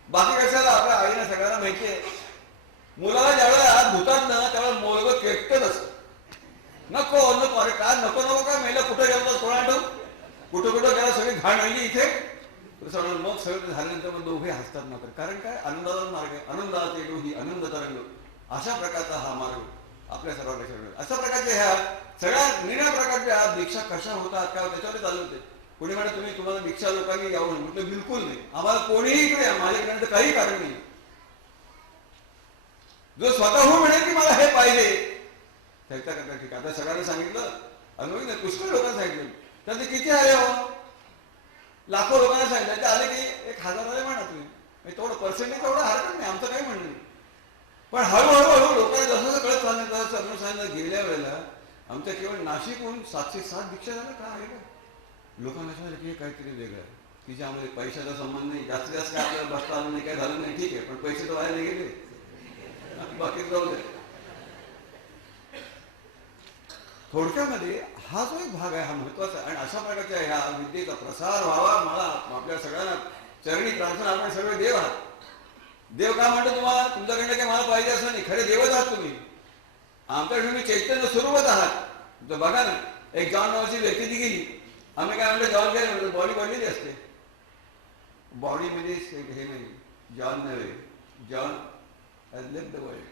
बाकी कशाला आपल्या आईने सगळ्यांना माहिती आहे. मुलाला ज्यावेळेला धुतात ना त्यावेळेला मोलगं केकतच असतं. नको नको अरे काय नको नको काय महिला कुठं गेलो कोणा आठव कुठं कुठं गेला सगळी घाण आणली इथे सगळं. मग सगळं झाल्यानंतर मग दोघे हसतात मात्र कारण काय आनंदाचा मार्ग आहे. आनंदाचे ही आनंद तरंग अशा प्रकारचा हा मार्ग आपल्या सर्वांना अशा प्रकारच्या ह्या सगळ्या निळ्या प्रकारच्या दीक्षा कशा होतात काय त्याच्यावर चालू होते. कोणी म्हणा तुम्हाला दीक्षा लोकांनी यावं म्हटलं बिलकुल नाही. आम्हाला कोणीही इकडे माझ्याकडे काही कारण नाही. जो स्वतःहून म्हणेल की मला हे पाहिजे त्याच्या करता ठीक. आता सगळ्यांना सांगितलं अनुभवी नाही पुष्कळ लोकांना सांगितलं तर ते किती आले हो लाखो लोकांना सांगितलं ते आले की 1000 आले म्हणा तुम्ही तेवढं पर्सेंटेज तेवढं हरकत नाही आमचं काही म्हणणं नाही. पण हळूहळू लोकांना जसं कळत चाललं तसं सांगितलं गेल्या वेळेला आमच्या केवळ नाशिकहून 707 दीक्षा झालं का आहे का. लोकांना सांगितलं की हे काहीतरी वेगळं आहे की ज्यामध्ये पैशाचा संबंध नाही जास्तीत जास्त काय आपल्याला बसता आलं नाही काय झालं नाही ठीक आहे पण पैसे तर बाहेर नाही गेले बाकी जाऊ दे. थोडक्यामध्ये हा जो एक भाग आहे हा महत्वाचा आहे आणि अशा प्रकारच्या ह्या विद्येचा प्रसार व्हावा मला आपल्या सगळ्यांना चरणी प्रार्थना. आपण सगळे देव आहात. देव का म्हणतो तुम्हाला तुमच्याकडनं काही मला पाहिजे असं नाही. खरे देवच आहात तुम्ही. आमच्याकडे तुम्ही चैतन्य स्वरूपच आहात. बघा ना एक जॉन नावाची व्यक्ती ती गेली आम्ही काय म्हणलं जॉन काय म्हणतो बॉडी बनलेली असते बॉडीमध्ये हे नाही जॉन नव्हे John has left the world.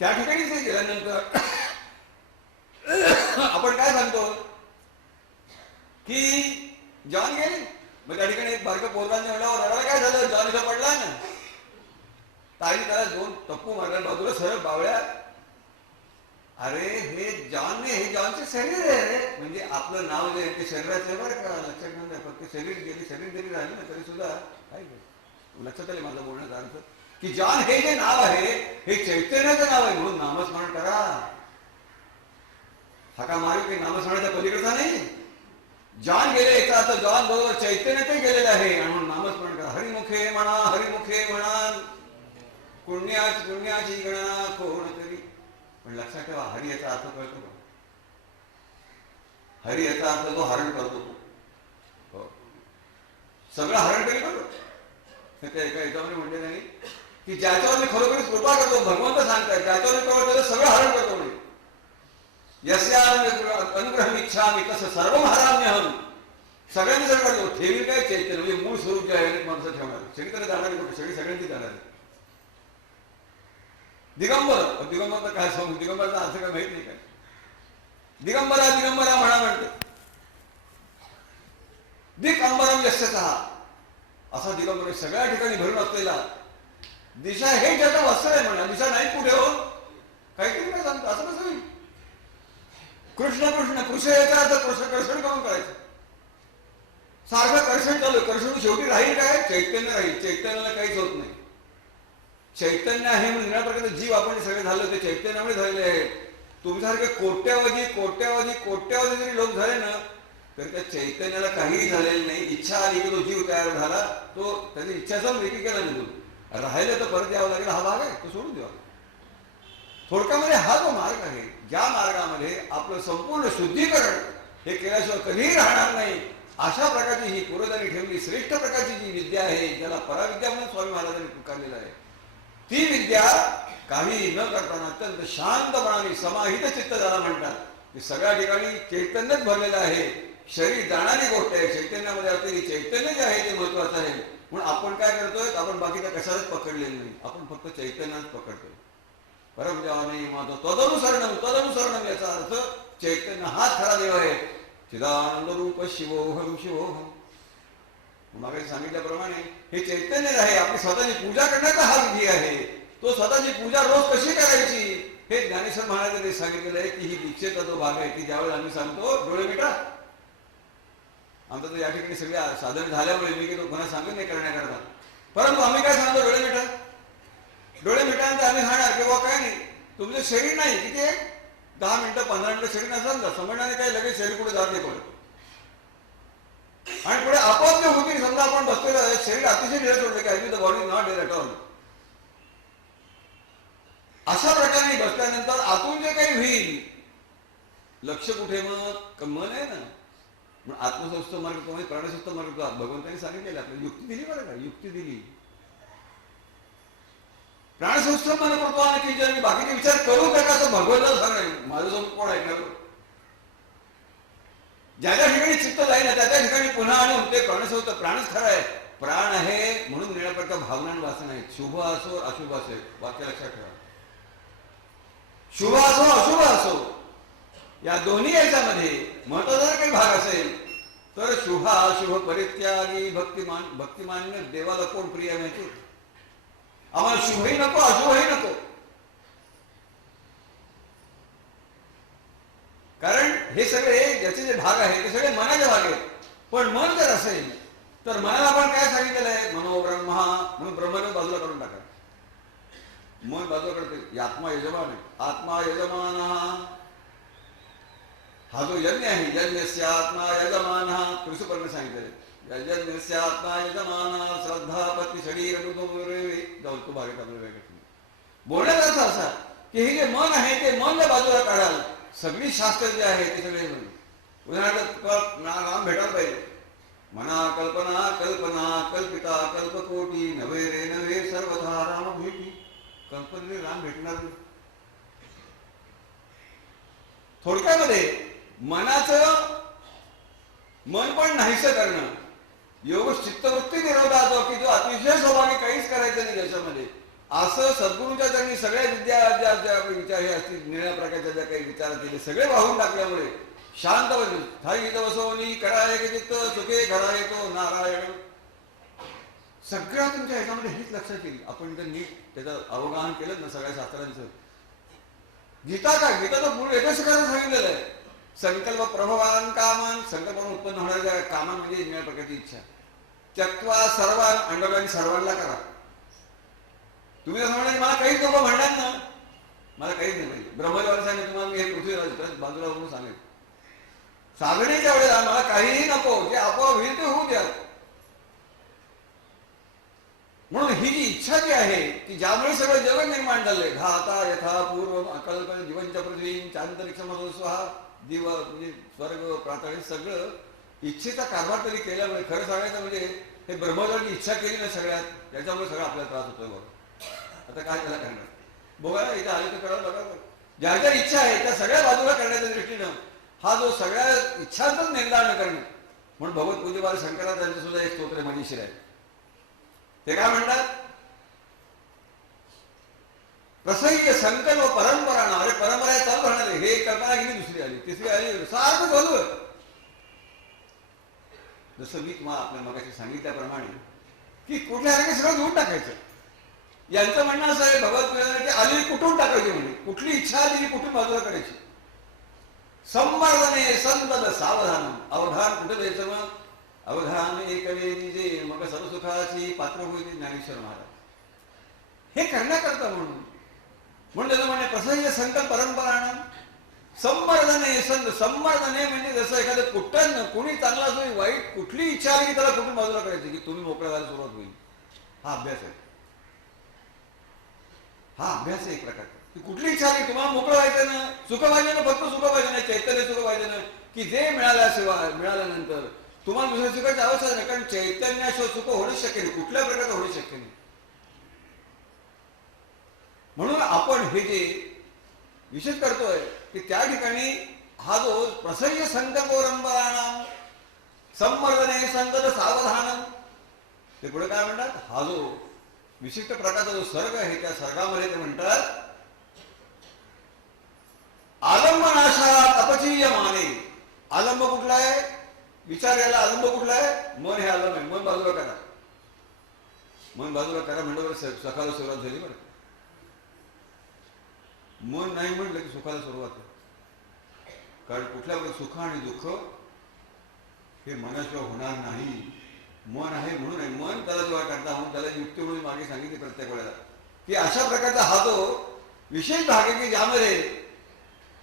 त्या ठिकाणीच हे गेल्यानंतर आपण काय सांगतो की जॉन गेले. मग त्या ठिकाणी एक बारकं पोरगांनी म्हटल्यावर रडायला काय झालं जॉन इथं पडला ना ताई त्याला 2 टप्पू मारल्या बाजूला सरळ बावळ्या. अरे हे जॉनने हे जॉनचे शरीर आहे रे म्हणजे आपलं नाव जे ते शरीराचं बरं का लक्षात घेऊन द्या. फक्त शरीर जरी राहिली ना तरी सुद्धा काय लक्षात आले माझा बोलण्याचा अर्थ की जॉन हे जे नाव आहे हे चैतन्याचं नाव आहे म्हणून नामस्मरण करा. हाका मारू काही नामस्मरणाच्या पलीकडचा नाही. जॉन गेले याचा अर्थ जॉन बरोबर चैतन्यातही गेलेलं आहे आणि म्हणून नामस्मरण करा. हरिमुखे म्हणा पुण्याची गणना कोण तरी. पण लक्षात ठेवा हरी याचा अर्थ कळतो का. हरी याचा अर्थ जो हरण करतो तो सगळं हरण करी करतो. त्या एका याच्यामध्ये म्हणले नाही की ज्याच्यावर मी खरोखरीच कृपा करतो भगवंत सांगताय ज्याच्यावर मी त्याला सगळं हरण करतो म्हणे. यस्या अनुग्रह मी इच्छामी तसं सर्व हराम्यहम. सगळ्यांनी जर करतो ठेवी काय चैतन्य म्हणजे मूळ स्वरूप जे आहे माणसं ठेवणार सगळीकडे जाणारी कुठे सगळ्यांची जाणार दिगंबर. दिगंबर काय सांगू, दिगंबरचा अर्थ काय माहित नाही काय. दिगंबरा दिगंबरा म्हणते दिगंबरम यशचा असा दिगंबर सगळ्या ठिकाणी भरून असलेला. दिशा हे ज्याचं वस्त्र आहे म्हणा, दिशा नाही कुठे हो काहीतरी काय सांगतो असं कसं होईल. कृष्ण कृष्ण कृष्ण याचा अर्थ कृष्ण कर्षण करून करायचं. सारखं कर्षण चालू कर्षण शेवटी राहील काय चैतन्य राहील. चैतन्याला काहीच होत नाही. चैतन्य आहे म्हणून या प्रकारचे जीव आपण सगळे झालो ते चैतन्यामुळे झालेले आहेत. तुमच्यासारखे कोट्यावधी कोट्यावधी कोट्यावधी जरी लोक झाले ना तर त्या चैतन्याला काहीही झालेलं नाही. इच्छा आली की तो जीव तयार झाला, तो त्याची इच्छाचा विकी केला निघून राहिलं तर परत यावं लागेल. हा भाग आहे तो सोडून द्यावा. थोडक्यामध्ये हा जो मार्ग आहे ज्या मार्गामध्ये आपलं संपूर्ण शुद्धीकरण हे केल्याशिवाय कधीही राहणार नाही. अशा प्रकारची ही पूर्वजांनी ठेवली श्रेष्ठ प्रकारची जी विद्या आहे ज्याला पराविद्या म्हणून स्वामी महाराजांनी पुकारलेलं आहे ती विद्या काही न करताना अत्यंत शांतपणाने समाहित चित्त ज्याला म्हणतात ते सगळ्या ठिकाणी चैतन्यच भरलेलं आहे. शरीर जाणारी गोष्ट आहे. चैतन्यामध्ये असलेली चैतन्य जे आहे ते महत्वाचं आहे. म्हणून आपण काय करतोय आपण बाकीच्या कशालाच पकडलेलं नाही. आपण फक्त चैतन्याच पकडतोय. परमजानी माझं तदनुसरणम याचा अर्थ चैतन्य हाच खरा देव आहे. चिदानंद रूप शिवोहम शिवोहम. मागे सांगितल्याप्रमाणे हे चैतन्य आहे. आपली स्वतःची पूजा करण्याचा हा विधी आहे. तो स्वतःची पूजा रोज कशी करायची हे ज्ञानेश्वर महाराजांनी सांगितलेलं आहे की ही दीक्षेचा जो भाग आहे की ज्यावेळेस आम्ही सांगतो डोळे मिटा. आमचं तर या ठिकाणी सगळे साधन झाल्यामुळे मी की तो कोणा सांगत नाही करण्याकरता, परंतु आम्ही काय सांगतो डोळे मिटा. डोळे मिटानंतर आम्ही सांगणार किंवा काय नाही तुमचं शरीर नाही किती आहे 10 मिनिटं 15 मिनिटं शरीर नसेल तर समजण्याने काय लगेच शरीर कुठे जात नाही कोण आणि पुढे आपोआप जे होती समजा आपण बसलेलं आहे शरीर अतिशय ढिलं सोडलं की I the body not dare at all. अशा प्रकारे बसल्यानंतर आतून जे काही होईल लक्ष कुठे मग मन आहे ना. मग आत्मसंस्थ मार्ग तो प्राणसंस्थ मार्ग भगवंतांनी सांगितलेलं आपल्याला युक्ती दिली बरं का युक्ती दिली. प्राणसंस्थ मन करतो आणि की मी बाकीचे विचार करू का असं भगवंताला सांगायचं माझ्यासमोर कोण ऐकणार. ज्या ज्या ठिकाणी चित्त जाईल ना त्या त्या ठिकाणी पुन्हा आणि ते प्राणसंस्थ प्राणच खरा आहे. प्राण आहे म्हणून निळ्याप्रकारच्या भावना आणि वासना आहेत. शुभ असो अशुभ असेल वाक्य लक्षात ठेवा. शुभ असो अशुभ असो या दोन्ही याच्यामध्ये महत्वाचा काही भाग असेल तर शुभ अशुभ परित्यागी भक्तिमान्य देवाला कोण प्रिय माहिती. आम्हाला शुभही नको अशुभही नको. कारण हे सगळे ज्याचे जे भाग आहेत ते सगळे मनाचे भाग आहेत. पण मन जर असेल तर मनाला आपण काय सांगितलेलं आहे मनोब्रह्मा म्हणून ब्रह्मने बाजूला करून टाका. मन बाजूला करते. आत्मा यजमान आहे. आत्मा यजमान हा जो यज्ञ आहे यज्ञस्य आत्मा यजमान कृष्णपर्णे सांगितलेलं यज्ञस्य आत्मा यजमान श्रद्धा पती शरीर जाऊ तो भागेत आपल्याला बोलण्याचा अर्थ असा की हे जे मन आहे ते मन बाजूला काढाल. सगळी शास्त्र जे आहे ते सगळे उदाहरणार्थ राम भेटायला पाहिजे. मना कल्पना कल्पना कल्पिता कल्पकोटी नवे रे नवे सर्वथा राम भेटी. कल्पनेने राम भेटणार नाही. थोडक्यामध्ये मनाचं मन पण नाहीसं करणं योग चित्तवृत्ती निर्वृत्त जो की जो अतिशय स्वभावाने काहीच करायचं नाही याच्यामध्ये असं सद्गुरूंच्या त्यांनी सगळ्या विद्या ज्या ज्या विचार हे असतील निळ्या प्रकारच्या ज्या काही विचार केले सगळे वाहून टाकल्यामुळे शांत थाई बसवणी कराय चित्त सुखे घरा येतो नारायण. सगळ्या तुमच्या ह्याच्यामध्ये हेच लक्षात येईल. आपण जर नीट त्याचं अवगाहन केलं ना सगळ्या शास्त्रांचं. गीता काय गीता तर पूर्ण एकच करायला सांगितलेलं आहे. संकल्प प्रभवान कामान संकल्पाने उत्पन्न होणाऱ्या कामान म्हणजे निळ्या प्रकारची इच्छा त्यक्त्वा सर्वान अंडरलाईन सर्वांना करा. तुम्ही असं म्हणाल मला काहीच नको म्हणणार ना मला काहीच नाही पाहिजे. ब्रह्मदेवाने सांगितलं तुम्हाला मी हे पृथ्वी बाजूला म्हणून सांगेल साधनेच्या वेळेला मला काहीही नको जे आपोआप होईल ते होऊ द्या. म्हणून ही जी इच्छा जी आहे की ज्यामुळे सगळं जगत निर्माण झालंय घाता यथा पूर्व अकल्प जीवनच्या पृथ्वी चांतरिक्षमधून स्वहा दिव म्हणजे स्वर्ग प्रातः सगळं इच्छेचा कारभार तरी केल्यामुळे खरं सांगायचं म्हणजे हे ब्रह्मदेवाची इच्छा केली ना सगळ्यात त्याच्यामुळे सगळं आपल्याला त्रास होतोय. बघा आता काय त्याला करणार बघा इथे आले तर कळलं बघा ज्या ज्या इच्छा आहे त्या सगळ्या बाजूला करण्याच्या दृष्टीनं हा जो सगळ्या इच्छांचंच निर्धारण करणे. म्हणून भगवत पूज्यपाद शंकराचार्यांचं सुद्धा एक स्तोत्र मजेशीर आहे. ते काय म्हणतात? प्रसह्य संकल्प परंपरा. अरे परंपरा चालू राहणार आहे. हे कल्पना गेली, दुसरी आली, तिसरी आली, सारखं चालू आहे. जसं मी तुम्हाला आपल्या मगाशी सांगितल्याप्रमाणे की कुठल्या हरकत सगळं देऊन टाकायचं. यांचं म्हणणं असं आहे भगवत आली कुठून टाकायची, म्हणजे कुठली इच्छा आली की कुठून बाजूला करायची. संवर्धने संतत सावधान. अवधान कुठे द्यायचं मग? अवधान एकवे जे मग सर्वसुखाची पात्र होईल ज्ञानेश्वर महाराज. हे करण्याकरता म्हणून त्याचं म्हणणे प्रसह्य संकल्प परंपरा. संवर्धने संत. संवर्धने म्हणजे जसं एखादं कुठं कोणी चांगला असो वाईट कुठली इच्छा आली की त्याला कुठून बाजूला करायची की तुम्ही मोकळा व्हायला सुरुवात होईल. हा अभ्यास आहे. हा अभ्यास आहे एक प्रकारचा. कुठली इच्छा आली तुम्हाला मोकळं व्हायचं ना, सुख पाहिजे ना, फक्त सुख पाहिजे ना, चैतन्य सुख पाहिजे ना, की जे मिळाल्याशिवाय मिळाल्यानंतर तुम्हाला दुसऱ्या सुखाची आवश्यकता नाही. कारण चैतन्याशिवाय सुख होणंच शक्य नाही, कुठल्या प्रकारचं होणं शक्य नाही. म्हणून आपण हे जे विशेष करतोय की त्या ठिकाणी हा जो प्रसह्य संकल्प परंपराणाम संवर्धने संतत सावधानम. ते पुढे काय म्हणतात? हा जो विशिष्ट प्रकारचा जो सर्ग आहे त्या सर्गामध्ये ते म्हणतात आलंबनाशात अपचीय माने. आलंब कुठला आहे? विचार याला आलंब कुठला आहे? मन हे आलंब आहे. मन बाजूला करा. मन बाजूला करा म्हणल्यावर सकाळला सुरुवात झाली बरं. मन नाही म्हटलं की सुखाला सुरुवात आहे. कारण कुठल्या वेळी सुख आणि दुःख हे मनाशिवाय होणार नाही. मन आहे म्हणून आहे. मन त्याला जेव्हा करता म्हणून त्याला युक्ती म्हणून मागे सांगितली प्रत्येक वेळेला की अशा प्रकारचा हा जो विशेष भाग आहे की ज्यामध्ये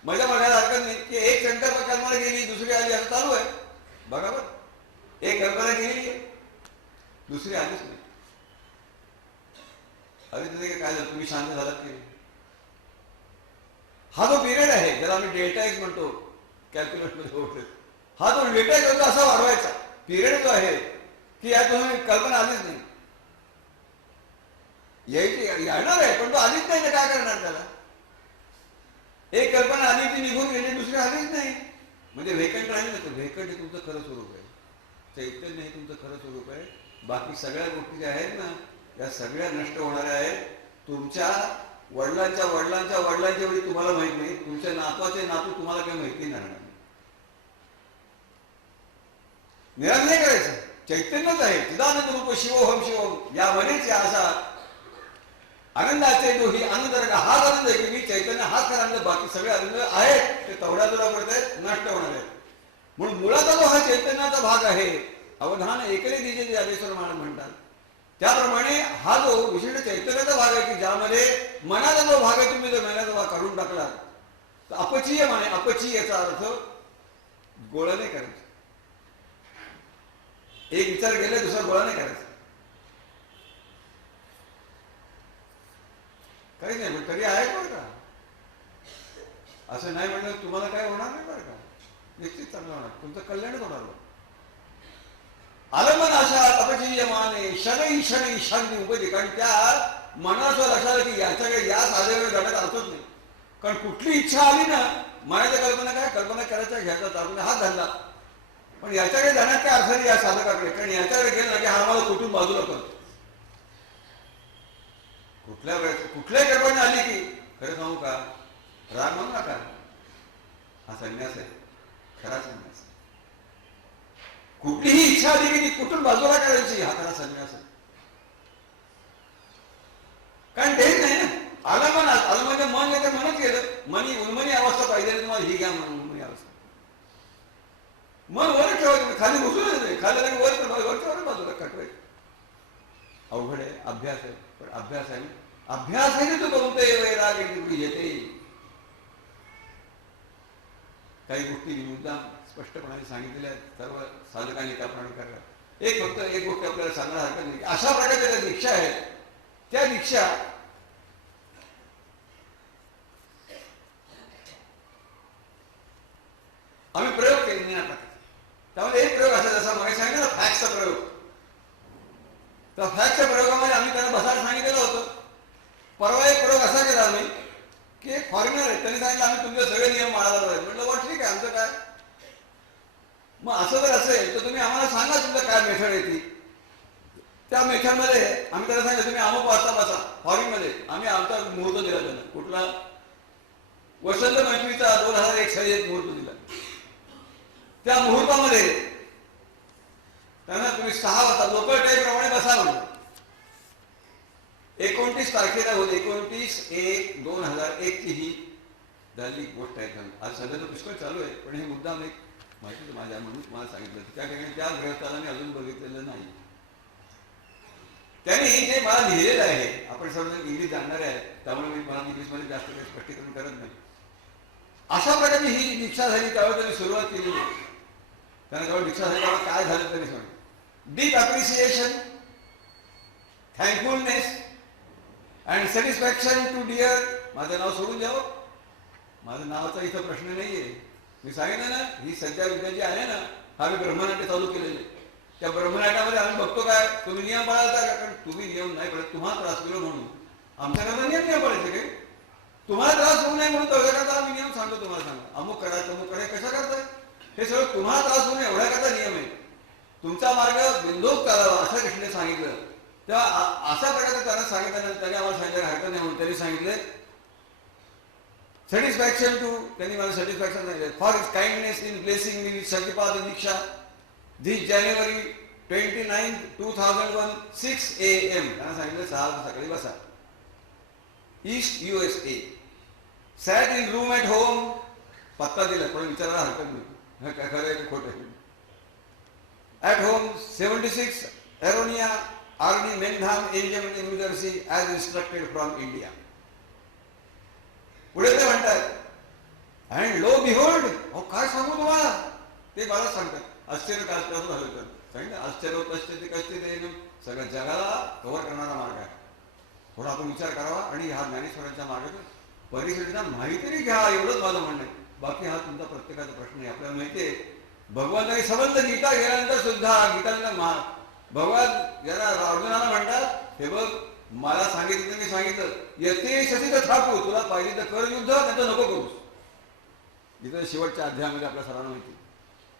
मजा बघायला हरकत नाही की एक शंकर कल्पना गेली, दुसरी आली, असं चालू आहे. बघा बरं, एक कल्पना गेली, दुसरी आलीच नाही. अरे तिथे काय झालं? तुम्ही शांत झालात की? हा जो पिरियड आहे ज्याला आम्ही डेल्टा एक्स म्हणतो कॅल्क्युलेटरमध्ये ओळखतो, हा जो डेल्टा एक्स होता असा वाढवायचा पिरियड जो आहे की यात तुम्ही कल्पना आलीच नाही. यायची येणार आहे पण तो आलीच नाही, तर काय करणार त्याला? एक कल्पना आली ती निघून गेली, दुसरी आलीच नाही, म्हणजे व्हेकंट राहिली ना. तर व्हेकंट हे तुमचं खरं स्वरूप आहे. चैतन्य हे तुमचं खरं स्वरूप आहे. बाकी सगळ्या गोष्टी ज्या आहेत ना या सगळ्या नष्ट होणाऱ्या आहेत. तुमच्या वडिलांच्या वडिलांच्या वडिलांच्या वेळी तुम्हाला माहित नाही, तुमच्या नातवाचे नातू तुम्हाला काही माहिती नाही. निराश नाही करायचं. चैतन्यच आहे. चिदानंद रूप शिवोहम शिवोहम. यामध्येच या असा आनंदाचे दोही आनंद. हाच आनंद आहे की मी चैतन्य, हाच खरा आनंद. बाकी सगळे आनंद आहेत ते तेवढ्या तुला पडत आहेत, नष्ट होणार आहेत. म्हणून मुळाचा जो हा चैतन्याचा भाग आहे, अवधान एकले दिजे ज्ञानेश्वर महाराज म्हणतात त्याप्रमाणे हा जो विशिष्ट चैतन्याचा भाग आहे की ज्यामध्ये मनाचा जो भाग आहे तुम्ही जर मनाचा भाग काढून टाकला तर अपचीय माने. अपचीय याचा अर्थ गोळा नाही करायचं. एक विचार केला दुसरा गोळा नाही करायचा. काही नाही पण तरी आहे बरं का. असं नाही म्हणलं तुम्हाला काय होणार नाही बरं का. निश्चित चांगलं होणार, तुमचं कल्याणच होणार. आलंबन अशा अपचीय माने शनै शनै शांती उपजे. कारण त्या मनाचं लक्षात आलं की याच्याकडे या साधेकडे जाण्याचा अर्थच नाही. कारण कुठली इच्छा आली ना, मनाच्या कल्पना काय कल्पना करायच्या घ्यायचा आपण हात धरला, पण याच्याकडे जाण्यात काय अर्थ नाही या साधकाकडे. कारण याच्याकडे गेलं ना की हा मला कुठून बाजूला करतो. कुठल्या वेळेस कुठल्याही कल्पना आली की खरं सांगू का, राग म्हणू नका, हा संन्यास आहे, खरा संन्यास. कुठलीही इच्छा आली की ती कुठून बाजूला करायची, हा खरा संन्यास आहे. कारण तेच नाही ना. आलं मन, आलं म्हणजे मन नाही तर मनच गेलं. मनी उन्मनी अवस्था पाहिजे तुम्हाला, ही घ्या उन्मनी अवस्था. मन वर ठेवायचं, खाली घुसूनच नाही, खाली वरच्या बाजूला कटवायचं. अवघड आहे. अभ्यास आहे, पण अभ्यास आहे. अभ्यास आहे तो बोलते वैराग येते. काही गोष्टी मुद्दाम स्पष्टपणाने सांगितलेल्या आहेत सर्व साधकांनी त्याप्रमाणे करा. फक्त एक गोष्ट आपल्याला सांगणं हरकत नाही. अशा प्रकारच्या ज्या दीक्षा आहेत त्या दीक्षा आम्ही प्रयोग केले नाही आता. त्यामध्ये एक प्रयोग असा जसा मला सांगितलं ना फॅक्सचा प्रयोग, तर फॅक्सच्या प्रयोगामध्ये आम्ही त्यांना बसायला सांगितलेलं होतं. परवा एक प्रयोग असा केला आम्ही की एक फॉरेनर आहे, त्यांनी सांगितलं आम्ही तुमचे सगळे नियम मानायला पाहिजे. म्हटलं बा ठीक आहे, आमचं काय. मग असं जर असेल तर तुम्ही आम्हाला सांगा तुमचं काय मेथड आहे ती. त्या मेथडमध्ये आम्ही त्याला सांगितलं तुम्ही अमुक वाजता बसा फॉरिनमध्ये. आम्ही आमचा मुहूर्त दिला त्यांना. कुठला? वसंत पंचमीचा 2001 साली एक मुहूर्त दिला. त्या मुहूर्तामध्ये त्यांना तुम्ही 6 वाजता लोकल टाईमप्रमाणे बसा म्हणलं. 29 तारखेला होती 29/1/2001 ची ही झाली गोष्ट आहे. आज सध्या तो पुष्कळ चालू आहे, पण हे मुद्दा एक माहिती माझ्या म्हणून तुम्हाला सांगितलं. त्या ठिकाणी त्या ग्रहस्थाला मी अजून बघितलेलं नाही. त्यांनी जे मला लिहिलेलं आहे, आपण सर्व इंग्लिश जाणणारे आहेत त्यामुळे मी मला इंग्लिशमध्ये जास्त काही स्पष्टीकरण करत नाही. अशा प्रकारे ही दीक्षा झाली त्यावेळेस त्यांनी सुरुवात केली. त्यांना जेव्हा दीक्षा झाली तेव्हा काय झालं त्यांनी सांगितलं. Deep appreciation, thankfulness and satisfaction to dear. माझं नाव सोडून द्यावं, माझं नावाचा इथं प्रश्न नाहीये. मी सांगितलं ना, ही सध्या विद्या जी आहे ना, हा मी ब्रह्मनाट्य चालू केलेले. त्या ब्रह्मनाट्यामध्ये आम्ही बघतो काय, तुम्ही नियम पाळायचा का? कारण तुम्ही नियम नाही पडत, तुम्हाला त्रास होईल म्हणून. आमच्याकडे नियम पाळायचे काही, तुम्हाला त्रास होऊ नये म्हणून तेवढ्याकरता आम्ही नियम सांगतो. तुम्हाला सांगा अमुक करा तमुक करा, कशा करताय? हे सगळं तुम्हाला त्रास होऊ नये एवढ्याकरता नियम आहे. तुमचा मार्ग बिंदूक चालावा असं कृष्णाने सांगितलं. तेव्हा अशा प्रकारे त्यांना सांगितलं. त्यांनी आम्हाला सांगितलं हरकत नाही म्हणून त्यांनी सांगितले सॅटिस्फॅक्शन टू. त्यांनी मला सॅटिस्फॅक्शन सांगितलं for is kindness in blessing me with सत्यपाद दीक्षा दिस जानेवारी 29, 2001 6 AM. त्यांना सांगितलं 6 वाजता सकाळी बसा. East USA. Sat in room at home. पत्ता दिला, पण विचारायला हरकत नाही काय खरं आहे की खोटं आहे. At home 76 Aronia RD Mendham एंजम New Jersey as instructed from India. पुढे ते म्हणतात अँड लो बिहोल्ड. अहो काय सांगू तुम्हाला, ते मला सांगतात. आश्चर्य काय झालं तर सांगितलं आश्चर्य ते कष्ट ते सगळ्या जगाला कव्हर करणारा मार्ग आहे. थोडा आपण विचार करावा आणि ह्या ज्ञानेश्वरांच्या मार्गात परिस्थितीला माहिती घ्या, एवढंच माझं म्हणणं आहे. बाकी हा तुमचा प्रत्येकाचा प्रश्न आहे. आपल्याला माहिती आहे भगवंताने सबंध गीता गेल्यानंतर सुद्धा गीताला भगवान याला अर्जुनाला म्हणतात हे बघ मला सांगितलं मी सांगितलं येते सती तर थापू, तुला पाहिजे तर कर युद्ध, त्याचं नको करूस. इथं शेवटच्या अध्यायामध्ये आपल्या सर्वांना माहिती.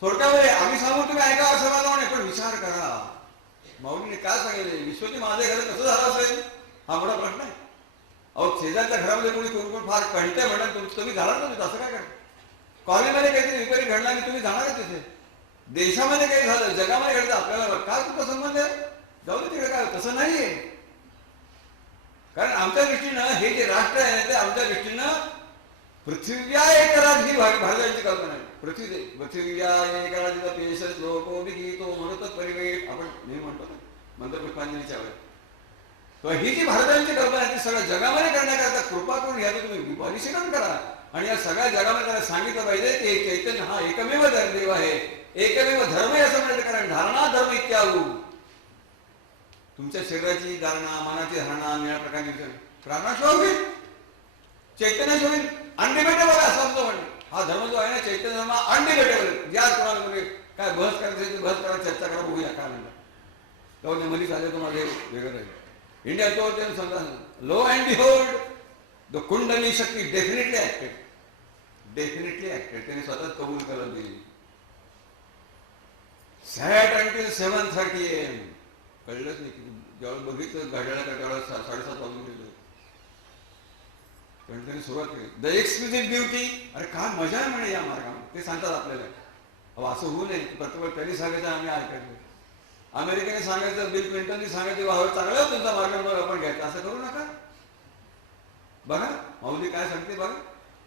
थोडक्यामध्ये आम्ही सांगू तुम्ही ऐका असं मला नाही, पण विचार करा. माऊलीने काय सांगितले, विश्वती माझ्या घरात कसं झालं असेल हा मोठा प्रश्न आहे. अहो शेजारच्या घरामध्ये कोणी कोण फार कळतंय म्हणत तुम्ही जाणार ना तिथं, असं काय करा. कॉलेजमध्ये काहीतरी विपरीत घडला आणि तुम्ही जाणार आहे तिथे. देशामध्ये काही झालं, जगामध्ये घडलं, आपल्याला काय तुमचा संबंध आहे, जाऊ दे तिकडे. काय तसं नाहीये. कारण आमच्या दृष्टीनं हे जे राष्ट्र आहे ते आमच्या दृष्टीनं पृथ्व्या एकरात ही भारताची कल्पना आहे. पृथ्व्या एकरात पेश लोको गीतो म्हणत परिवेश आपण नेहमी म्हणतो ना मंत्रपुष्पांजलीच्या वेळेस. तर ही जी भारताची कल्पना आहे ती सगळ्या जगामध्ये करण्याकरता कृपा करून ह्याचं तुम्ही परिशीलन करा आणि या सगळ्या जगामध्ये त्याला सांगितलं पाहिजे की चैतन्य हा एकमेव देव आहे, एकमेव धर्म आहे असं म्हणायचं. कारण धारणा धर्म इत्यादू. तुमच्या शरीराची धारणा, मनाची धारणा निळ्या प्रकारची प्राणाशिवाय होईल, चैतन्याशिवाय होईल. अनडिबेटेबल असं आमचं म्हणणं. हा धर्म जो आहे ना चैतन्य धर्म अनडिबेटेबल. ज्या कोणाला म्हणजे काय बहस करायचं बहस करा, चर्चा करा, बघूया काय म्हणलं. तेव्हा नेमली चालेल तुम्हाला वेगळं राहील. इंडिया तो समजा लो अँड बिहोल्ड द कुंडली शक्ती डेफिनेटली ऍक्टेड. त्याने स्वतःच कबूल करत दिली. सॅट अंटील 7:30 AM. कळलंच नाही की ज्यावेळेस बघितलं घड्याळाकडे त्यावेळेस 7:30 वाजून गेले. पण त्यांनी सुरुवात केली द एक्सक्लुझिव्ह ब्युटी. अरे काय मजा आहे म्हणे या मार्गामध्ये, ते सांगतात आपल्याला. अहो असं होऊ नये. प्रत्येक त्यांनी सांगायचं आम्ही ऐकायचं, अमेरिकेने सांगायचं, बिल क्लिंटननी सांगायचं वा चांगला तुमचा मार्ग आपण घ्यायचा, असं करू नका. बघा माऊली काय सांगते बघा.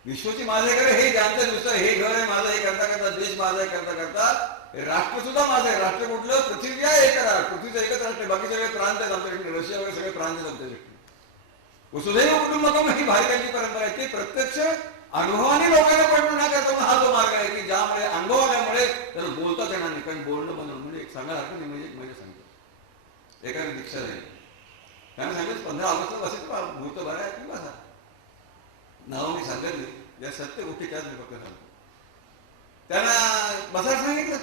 विश्वची माझ्याकडे हे ज्यांचं नुसतं हे घर आहे माझं, हे करता करता देश माझा आहे करता करता राष्ट्र सुद्धा माझं आहे. राष्ट्र कुठलं? पृथ्वी आहे. एक पृथ्वीचं एकच राष्ट्र, बाकी सगळे प्रांत आहेत आमच्याकडे. रशिया वगैरे सगळे प्रांत आहेत आमच्याकडे. वसुधैव कुटुंबकम ही भारताची परंपरा आहे. ती प्रत्यक्ष अनुभवाने लोकांना पडून न करता हा जो मार्ग आहे की ज्यामुळे अनुभव आल्यामुळे त्याला बोलताच येणार नाही. कारण बोलणं बनवून म्हणजे एक सांगा हरकत नाही. म्हणजे सांगतो एखादी दीक्षा झाली त्यांना सांगितलं 15 ऑगस्टला बसायचं मुहूर्त बरं आहे की बसा. नाव मी सांगितलं या सत्य गोष्टी त्याच मी फक्त सांगतो. त्यांना बसायला सांगितलं.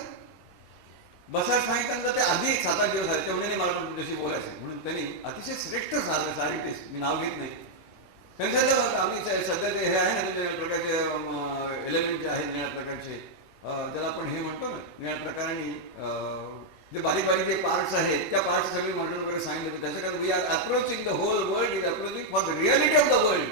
बसायला सांगितल्यानंतर ते आधी 7-8 दिवस झाले. तेवढ्याने मला पण तुझ्याशी बोलायचं म्हणून त्यांनी अतिशय श्रेष्ठ सायंटिस्ट, मी नाव घेत नाही, त्यांनी सांगितलं आम्ही सध्या ते हे आहे ना तुमच्या प्रकारचे एलिमेंट जे आहेत निळ्या प्रकारचे, ज्याला आपण हे म्हणतो ना निळ्या प्रकाराने जे बारीक बारीक जे पार्ट्स आहेत त्या पार्ट्स सगळे मॉडेल वगैरे सांगितलं. त्याच्याकडे we are approaching the whole world is approaching for the reality of the world.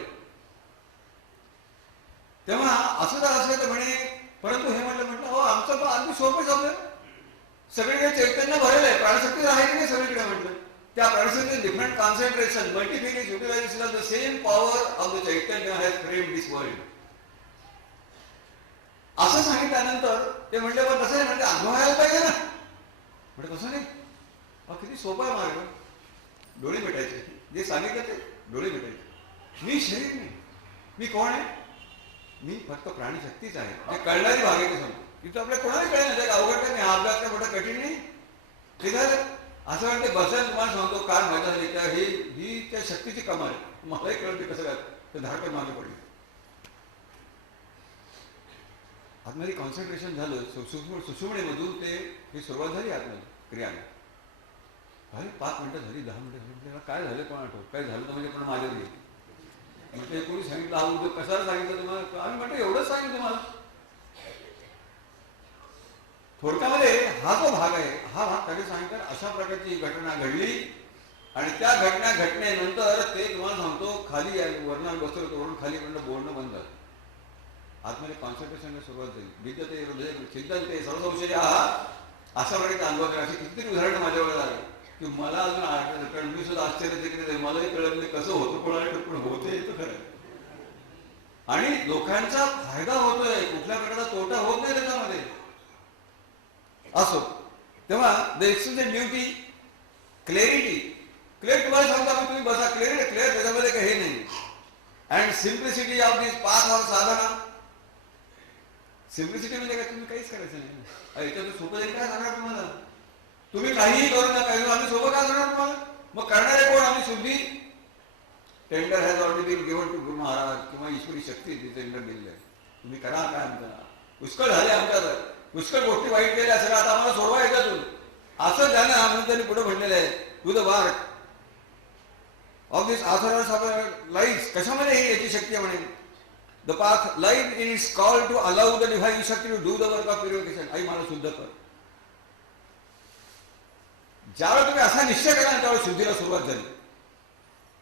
तेव्हा असं जर असलं तर म्हणे, परंतु हे म्हटलं हो आमचं पण अगदी सोपं समजेल, सगळीकडे चैतन्य भरेल आहे, प्राणशक्ती आहे की नाही सगळीकडे म्हटलं. त्या प्राणशक्ती different concentration multiplicate utilization of the same power of the Chaitanya has frame this world. असं सांगितल्यानंतर ते म्हणले पण तसं नाही, म्हणजे अनुभव व्हायला पाहिजे ना. म्हणजे तसं नाही, किती सोपा आहे मार्ग. डोळे मिटायचे, जे सांगितलं ते डोळे मिटायचे. मी शरीर नाही, मी कोण आहे, मी फक्त प्राणीशक्तीच आहे. जे कळणारी भाग आहे ते सांगतो. तिथं आपल्या कोणाला कळेल नाही, अवघड काय नाही, हा अभ्यास काय मोठा कठीण नाही. ते झालं असं वाटतं बसायला तुम्हाला सांगतो काय मजा झाली त्या ही त्या शक्तीची कमाल. मलाही कळते कसं काय ते धाडकन मागे पडले. आतमध्ये कॉन्सन्ट्रेशन झालं, सुषुम्नेमधून ते ही सुरुवात झाली आतमध्ये क्रियाने. अरे 5 मिनिटं झाली, 10 मिनिटं झाली, काय झालं कोण आठवत, काय झालं तर म्हणजे पण माझ्या गेली. मग ते कोणी सांगितलं हा उद्योग कशाला सांगितलं तुम्हाला, आम्ही म्हणतो एवढंच सांगितलं तुम्हाला. थोडक्यामध्ये हा जो भाग आहे हा भाग कधी सांगितलं अशा प्रकारची घटना घडली आणि त्या घटनेनंतर ते तुम्हाला सांगतो खाली वर्णाला बसवलं तोडून खाली म्हणलं बोलणं बंद झालं. आतमध्ये कॉन्सन्ट्रेशनला सुरुवात झाली. विद्यते हृदय चिंतनते सर्वसंशय अशा प्रकारचे अनुभव अशी कितीतरी उदाहरणं माझ्यावर झाली की मला अजून कारण मी सुद्धा आश्चर्य देखील मलाही कळत नाही कसं होतं कोणाला पण होते येतं खरं. आणि लोकांचा फायदा होतोय, कुठल्या प्रकारचा तोटा होत नाही त्याच्यामध्ये. असो तेव्हा the extended duty clarity clear तुम्हाला सांगता मग तुम्ही बसा क्लिअर क्लिअर त्याच्यामध्ये काही हे नाही. And simplicity of this path of Sadhana. Simplicity म्हणजे काय, तुम्ही काहीच करायचं नाही. याच्यातून सोपं जाईल काय सांगणार तुम्हाला, तुम्ही काहीही करू नका, आम्ही सोबत काय करणार तुम्हाला. मग करणारे कोण, आम्ही शुद्धी. Tender has already been given to guru Maharaj किंवा ईश्वरी शक्ती टेंडर दिलेलं आहे. तुम्ही करा काय आमचा पुष्कळ झाले, आमच्यात पुष्कळ गोष्टी वाईट केल्या, सगळं आता आम्हाला सोडवा याच्यातून असं ज्यानं म्हणून त्यांनी पुढे म्हणलेलं आहे to the work of this authors of life. कशामध्ये ही याची शक्ती आहे म्हणे. The path life in its call to allow the divine shakti to do the work of purification. आई मला शुद्ध कर. ज्यावेळेस तुम्ही असा निश्चय केला त्यावेळेस शुद्धीला सुरुवात झाली.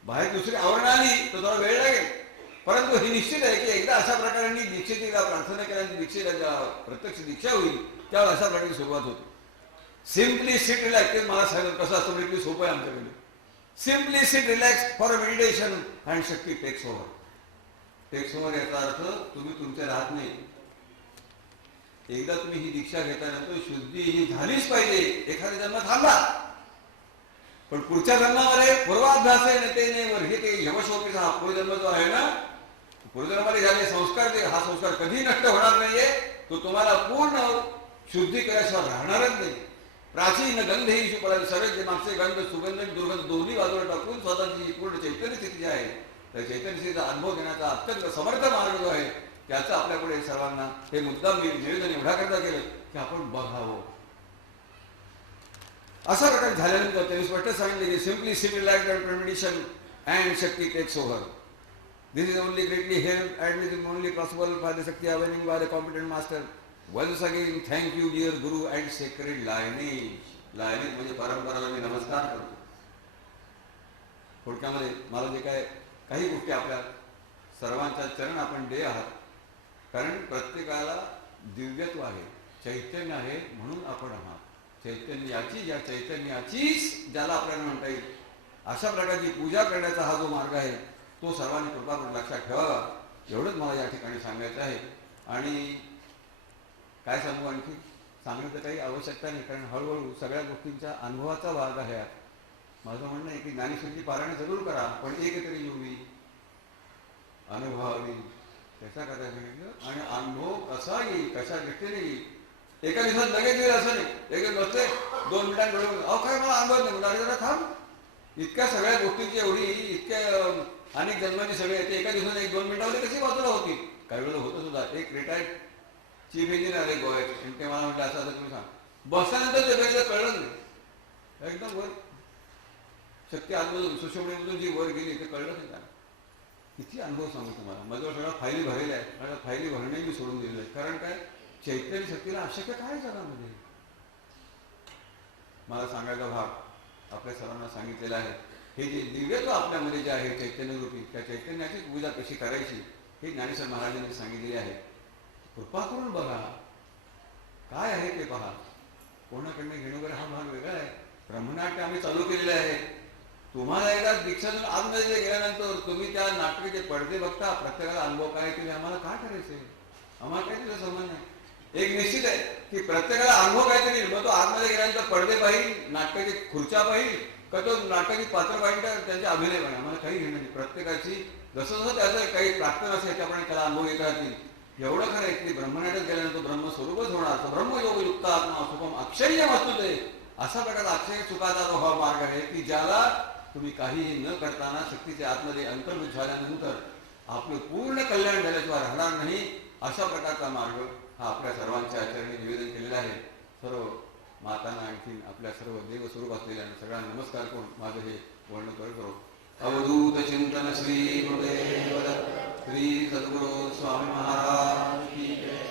बाहेर दुसरी आवरण आली तर थोडा वेळ लागेल, परंतु हे निश्चित आहे की एकदा अशा प्रकारांनी दीक्षेला प्रार्थना केल्यानंतर दीक्षेला प्रत्यक्ष दीक्षा होईल त्यावेळेस अशा प्रकारची सुरुवात होते. Simply sit relax. ते मला सांगत कसं असतं म्हणजे सोपं आहे आमच्याकडे. Simply sit relax for meditation and Shakti takes over. Takes over याचा अर्थ तुम्ही तुमच्या राहत नाही. एकदा तुम्ही ही दीक्षा घेताना शुद्धी ही झालीच पाहिजे. एखादा जन्म थांबला पण पुढच्या जन्मामध्ये पूर्वाभ्यास आहे नेतेने वर हे ते यमशोकीचा हा पूर्वजन्म जो आहे ना, पूर्वजन्मामध्ये झाले संस्कार ते हा संस्कार कधी नष्ट होणार नाहीये. तो तुम्हाला पूर्ण शुद्धी केल्याशिवाय राहणारच नाही. प्राचीन गंध ही पडायला सर्व मागचे गंध सुगंध दुर्गंध दोन्ही बाजूला टाकून स्वतःची पूर्ण चैतन्य स्थिती जी आहे त्या चैतन्य स्थितीचा अनुभव घेण्याचा अत्यंत समर्थ मार्ग जो आहे त्याचं आपल्यापुढे सर्वांना हे मुद्दाम मी निवेदन एवढा करता केलं की आपण बघावं. अशा प्रकारे झाल्यानंतर त्यांनी स्पष्ट सांगितले की simply sit relax and premeditation and Shakti takes over. This is only greatly help and is only possible by the shakti awakening by the competent master. Once again thank you dear guru and sacred lineage. Lineage म्हणजे परंपराला मी नमस्कार करतो. थोडक्यामध्ये मला जे काय काही गोष्टी आपल्या सर्वांच्या चरण आपण दे आहात, कारण प्रत्येकाला दिव्यत्व आहे, चैतन्य आहे म्हणून आपण आहात. चैतन्याची या चैतन्याचीच ज्याला आपल्याला म्हणता येईल अशा प्रकारची पूजा करण्याचा हा जो मार्ग आहे तो सर्वांनी कृपा करून लक्षात ठेवावा. एवढंच मला या ठिकाणी सांगायचं आहे. आणि काय सांगू, आणखी सांगण्याचं काही आवश्यकता नाही, कारण हळूहळू सगळ्या गोष्टींच्या अनुभवाचा भाग आहे. माझं म्हणणं आहे की ज्ञानेश्वरीची पारायण जरूर करा, पण एकतरी योगी अनुभवावी त्याचा कथा सांगितलं. आणि अनुभव कसा येईल, कशा दृष्टीने येईल, एका दिवसात लगेच येईल असं नाही. लगेच बसते 2 मिनिटांकडे अहो काय मला अनुभव नाही म्हणजे जरा थांब. इतक्या सगळ्या गोष्टींची एवढी इतक्या अनेक जन्माची सगळे येते एका दिवसात 1-2 मिनिटामध्ये कशी बाजूला होती. काही वेळेला होतं सुद्धा. एक रिटायर्ड चीफ इंजिनियर आले गोव्याचे आणि ते मला म्हटलं असं तुम्ही सांग. बसल्यानंतर ते वेगळं कळलं नाही. एकदम वर शक्ती आतमधून सुषुम्नेमधून जी वर गेली ते कळलं नाही. किती अनुभव सांगू तुम्हाला. माझ्यावर सगळ्या फायली भरलेल्या आहेत. सगळ्या फायली भरणे मी सोडून दिलेलं आहे. कारण काय, चैतन्य शक्तीला अशक्य काय जगामध्ये. मला सांगायचा भाग आपल्या सर्वांना सांगितलेला आहे. हे जे दिव्यत्व आपल्यामध्ये जे आहे चैतन्यरूपी, त्या चैतन्याची पूजा कशी करायची हे ज्ञानेश्वर महाराजांनी सांगितलेले आहे. कृपा करून बघा, काय आहे ते पहा. कोणाकडनं घेणं वगैरे हा भाग वेगळा आहे. ब्रह्मनाट्य आम्ही चालू केलेले आहे. तुम्हाला एकदा दीक्षातून आतमध्ये गेल्यानंतर तुम्ही त्या नाटकाचे पडदे बघता, प्रत्येकाला अनुभव काय केले, आम्हाला काय करायचंय, आम्हाला काय तिला संबंध नाही. एक निश्चित आहे की प्रत्येकाला अनुभव काहीतरी, मग तो आतमध्ये गेल्यानंतर पडदे पाहिजे, नाटकाची खुर्च्या पाहिजे का तो नाटकाची पात्र पाहिजे का त्यांचे अभिनय पाहिजे, आम्हाला काही घेणं नाही. प्रत्येकाची जसं जसं त्याचं काही प्रार्थना असेल त्याप्रमाणे त्याला अनुभव येत राहतील. एवढं खरं आहे की ब्रह्मनाट्यात गेल्यानंतर ब्रह्मस्वरूपच होणार. ब्रह्मयोग युक्त आत्मा सुखम अक्षय्य वस्तू दे, असा प्रकारचा अक्षय सुखाचा तो हा मार्ग आहे की ज्याला तुम्ही काहीही न करताना शक्तीचे आतमध्ये अंतर्भूत झाल्यानंतर आपलं पूर्ण कल्याण झाल्याशिवाय राहणार नाही. अशा प्रकारचा मार्ग हा आपल्या सर्वांच्या आचरणी निवेदन केलेला आहे. सर्व मातांना आणखी आपल्या सर्व देव स्वरूप असलेल्या सगळ्यांना नमस्कार करून माझं हे वर्णन करतो. अवधूत चिंतन श्री गुरुदेव श्री सद्गुरू स्वामी महाराज की जय.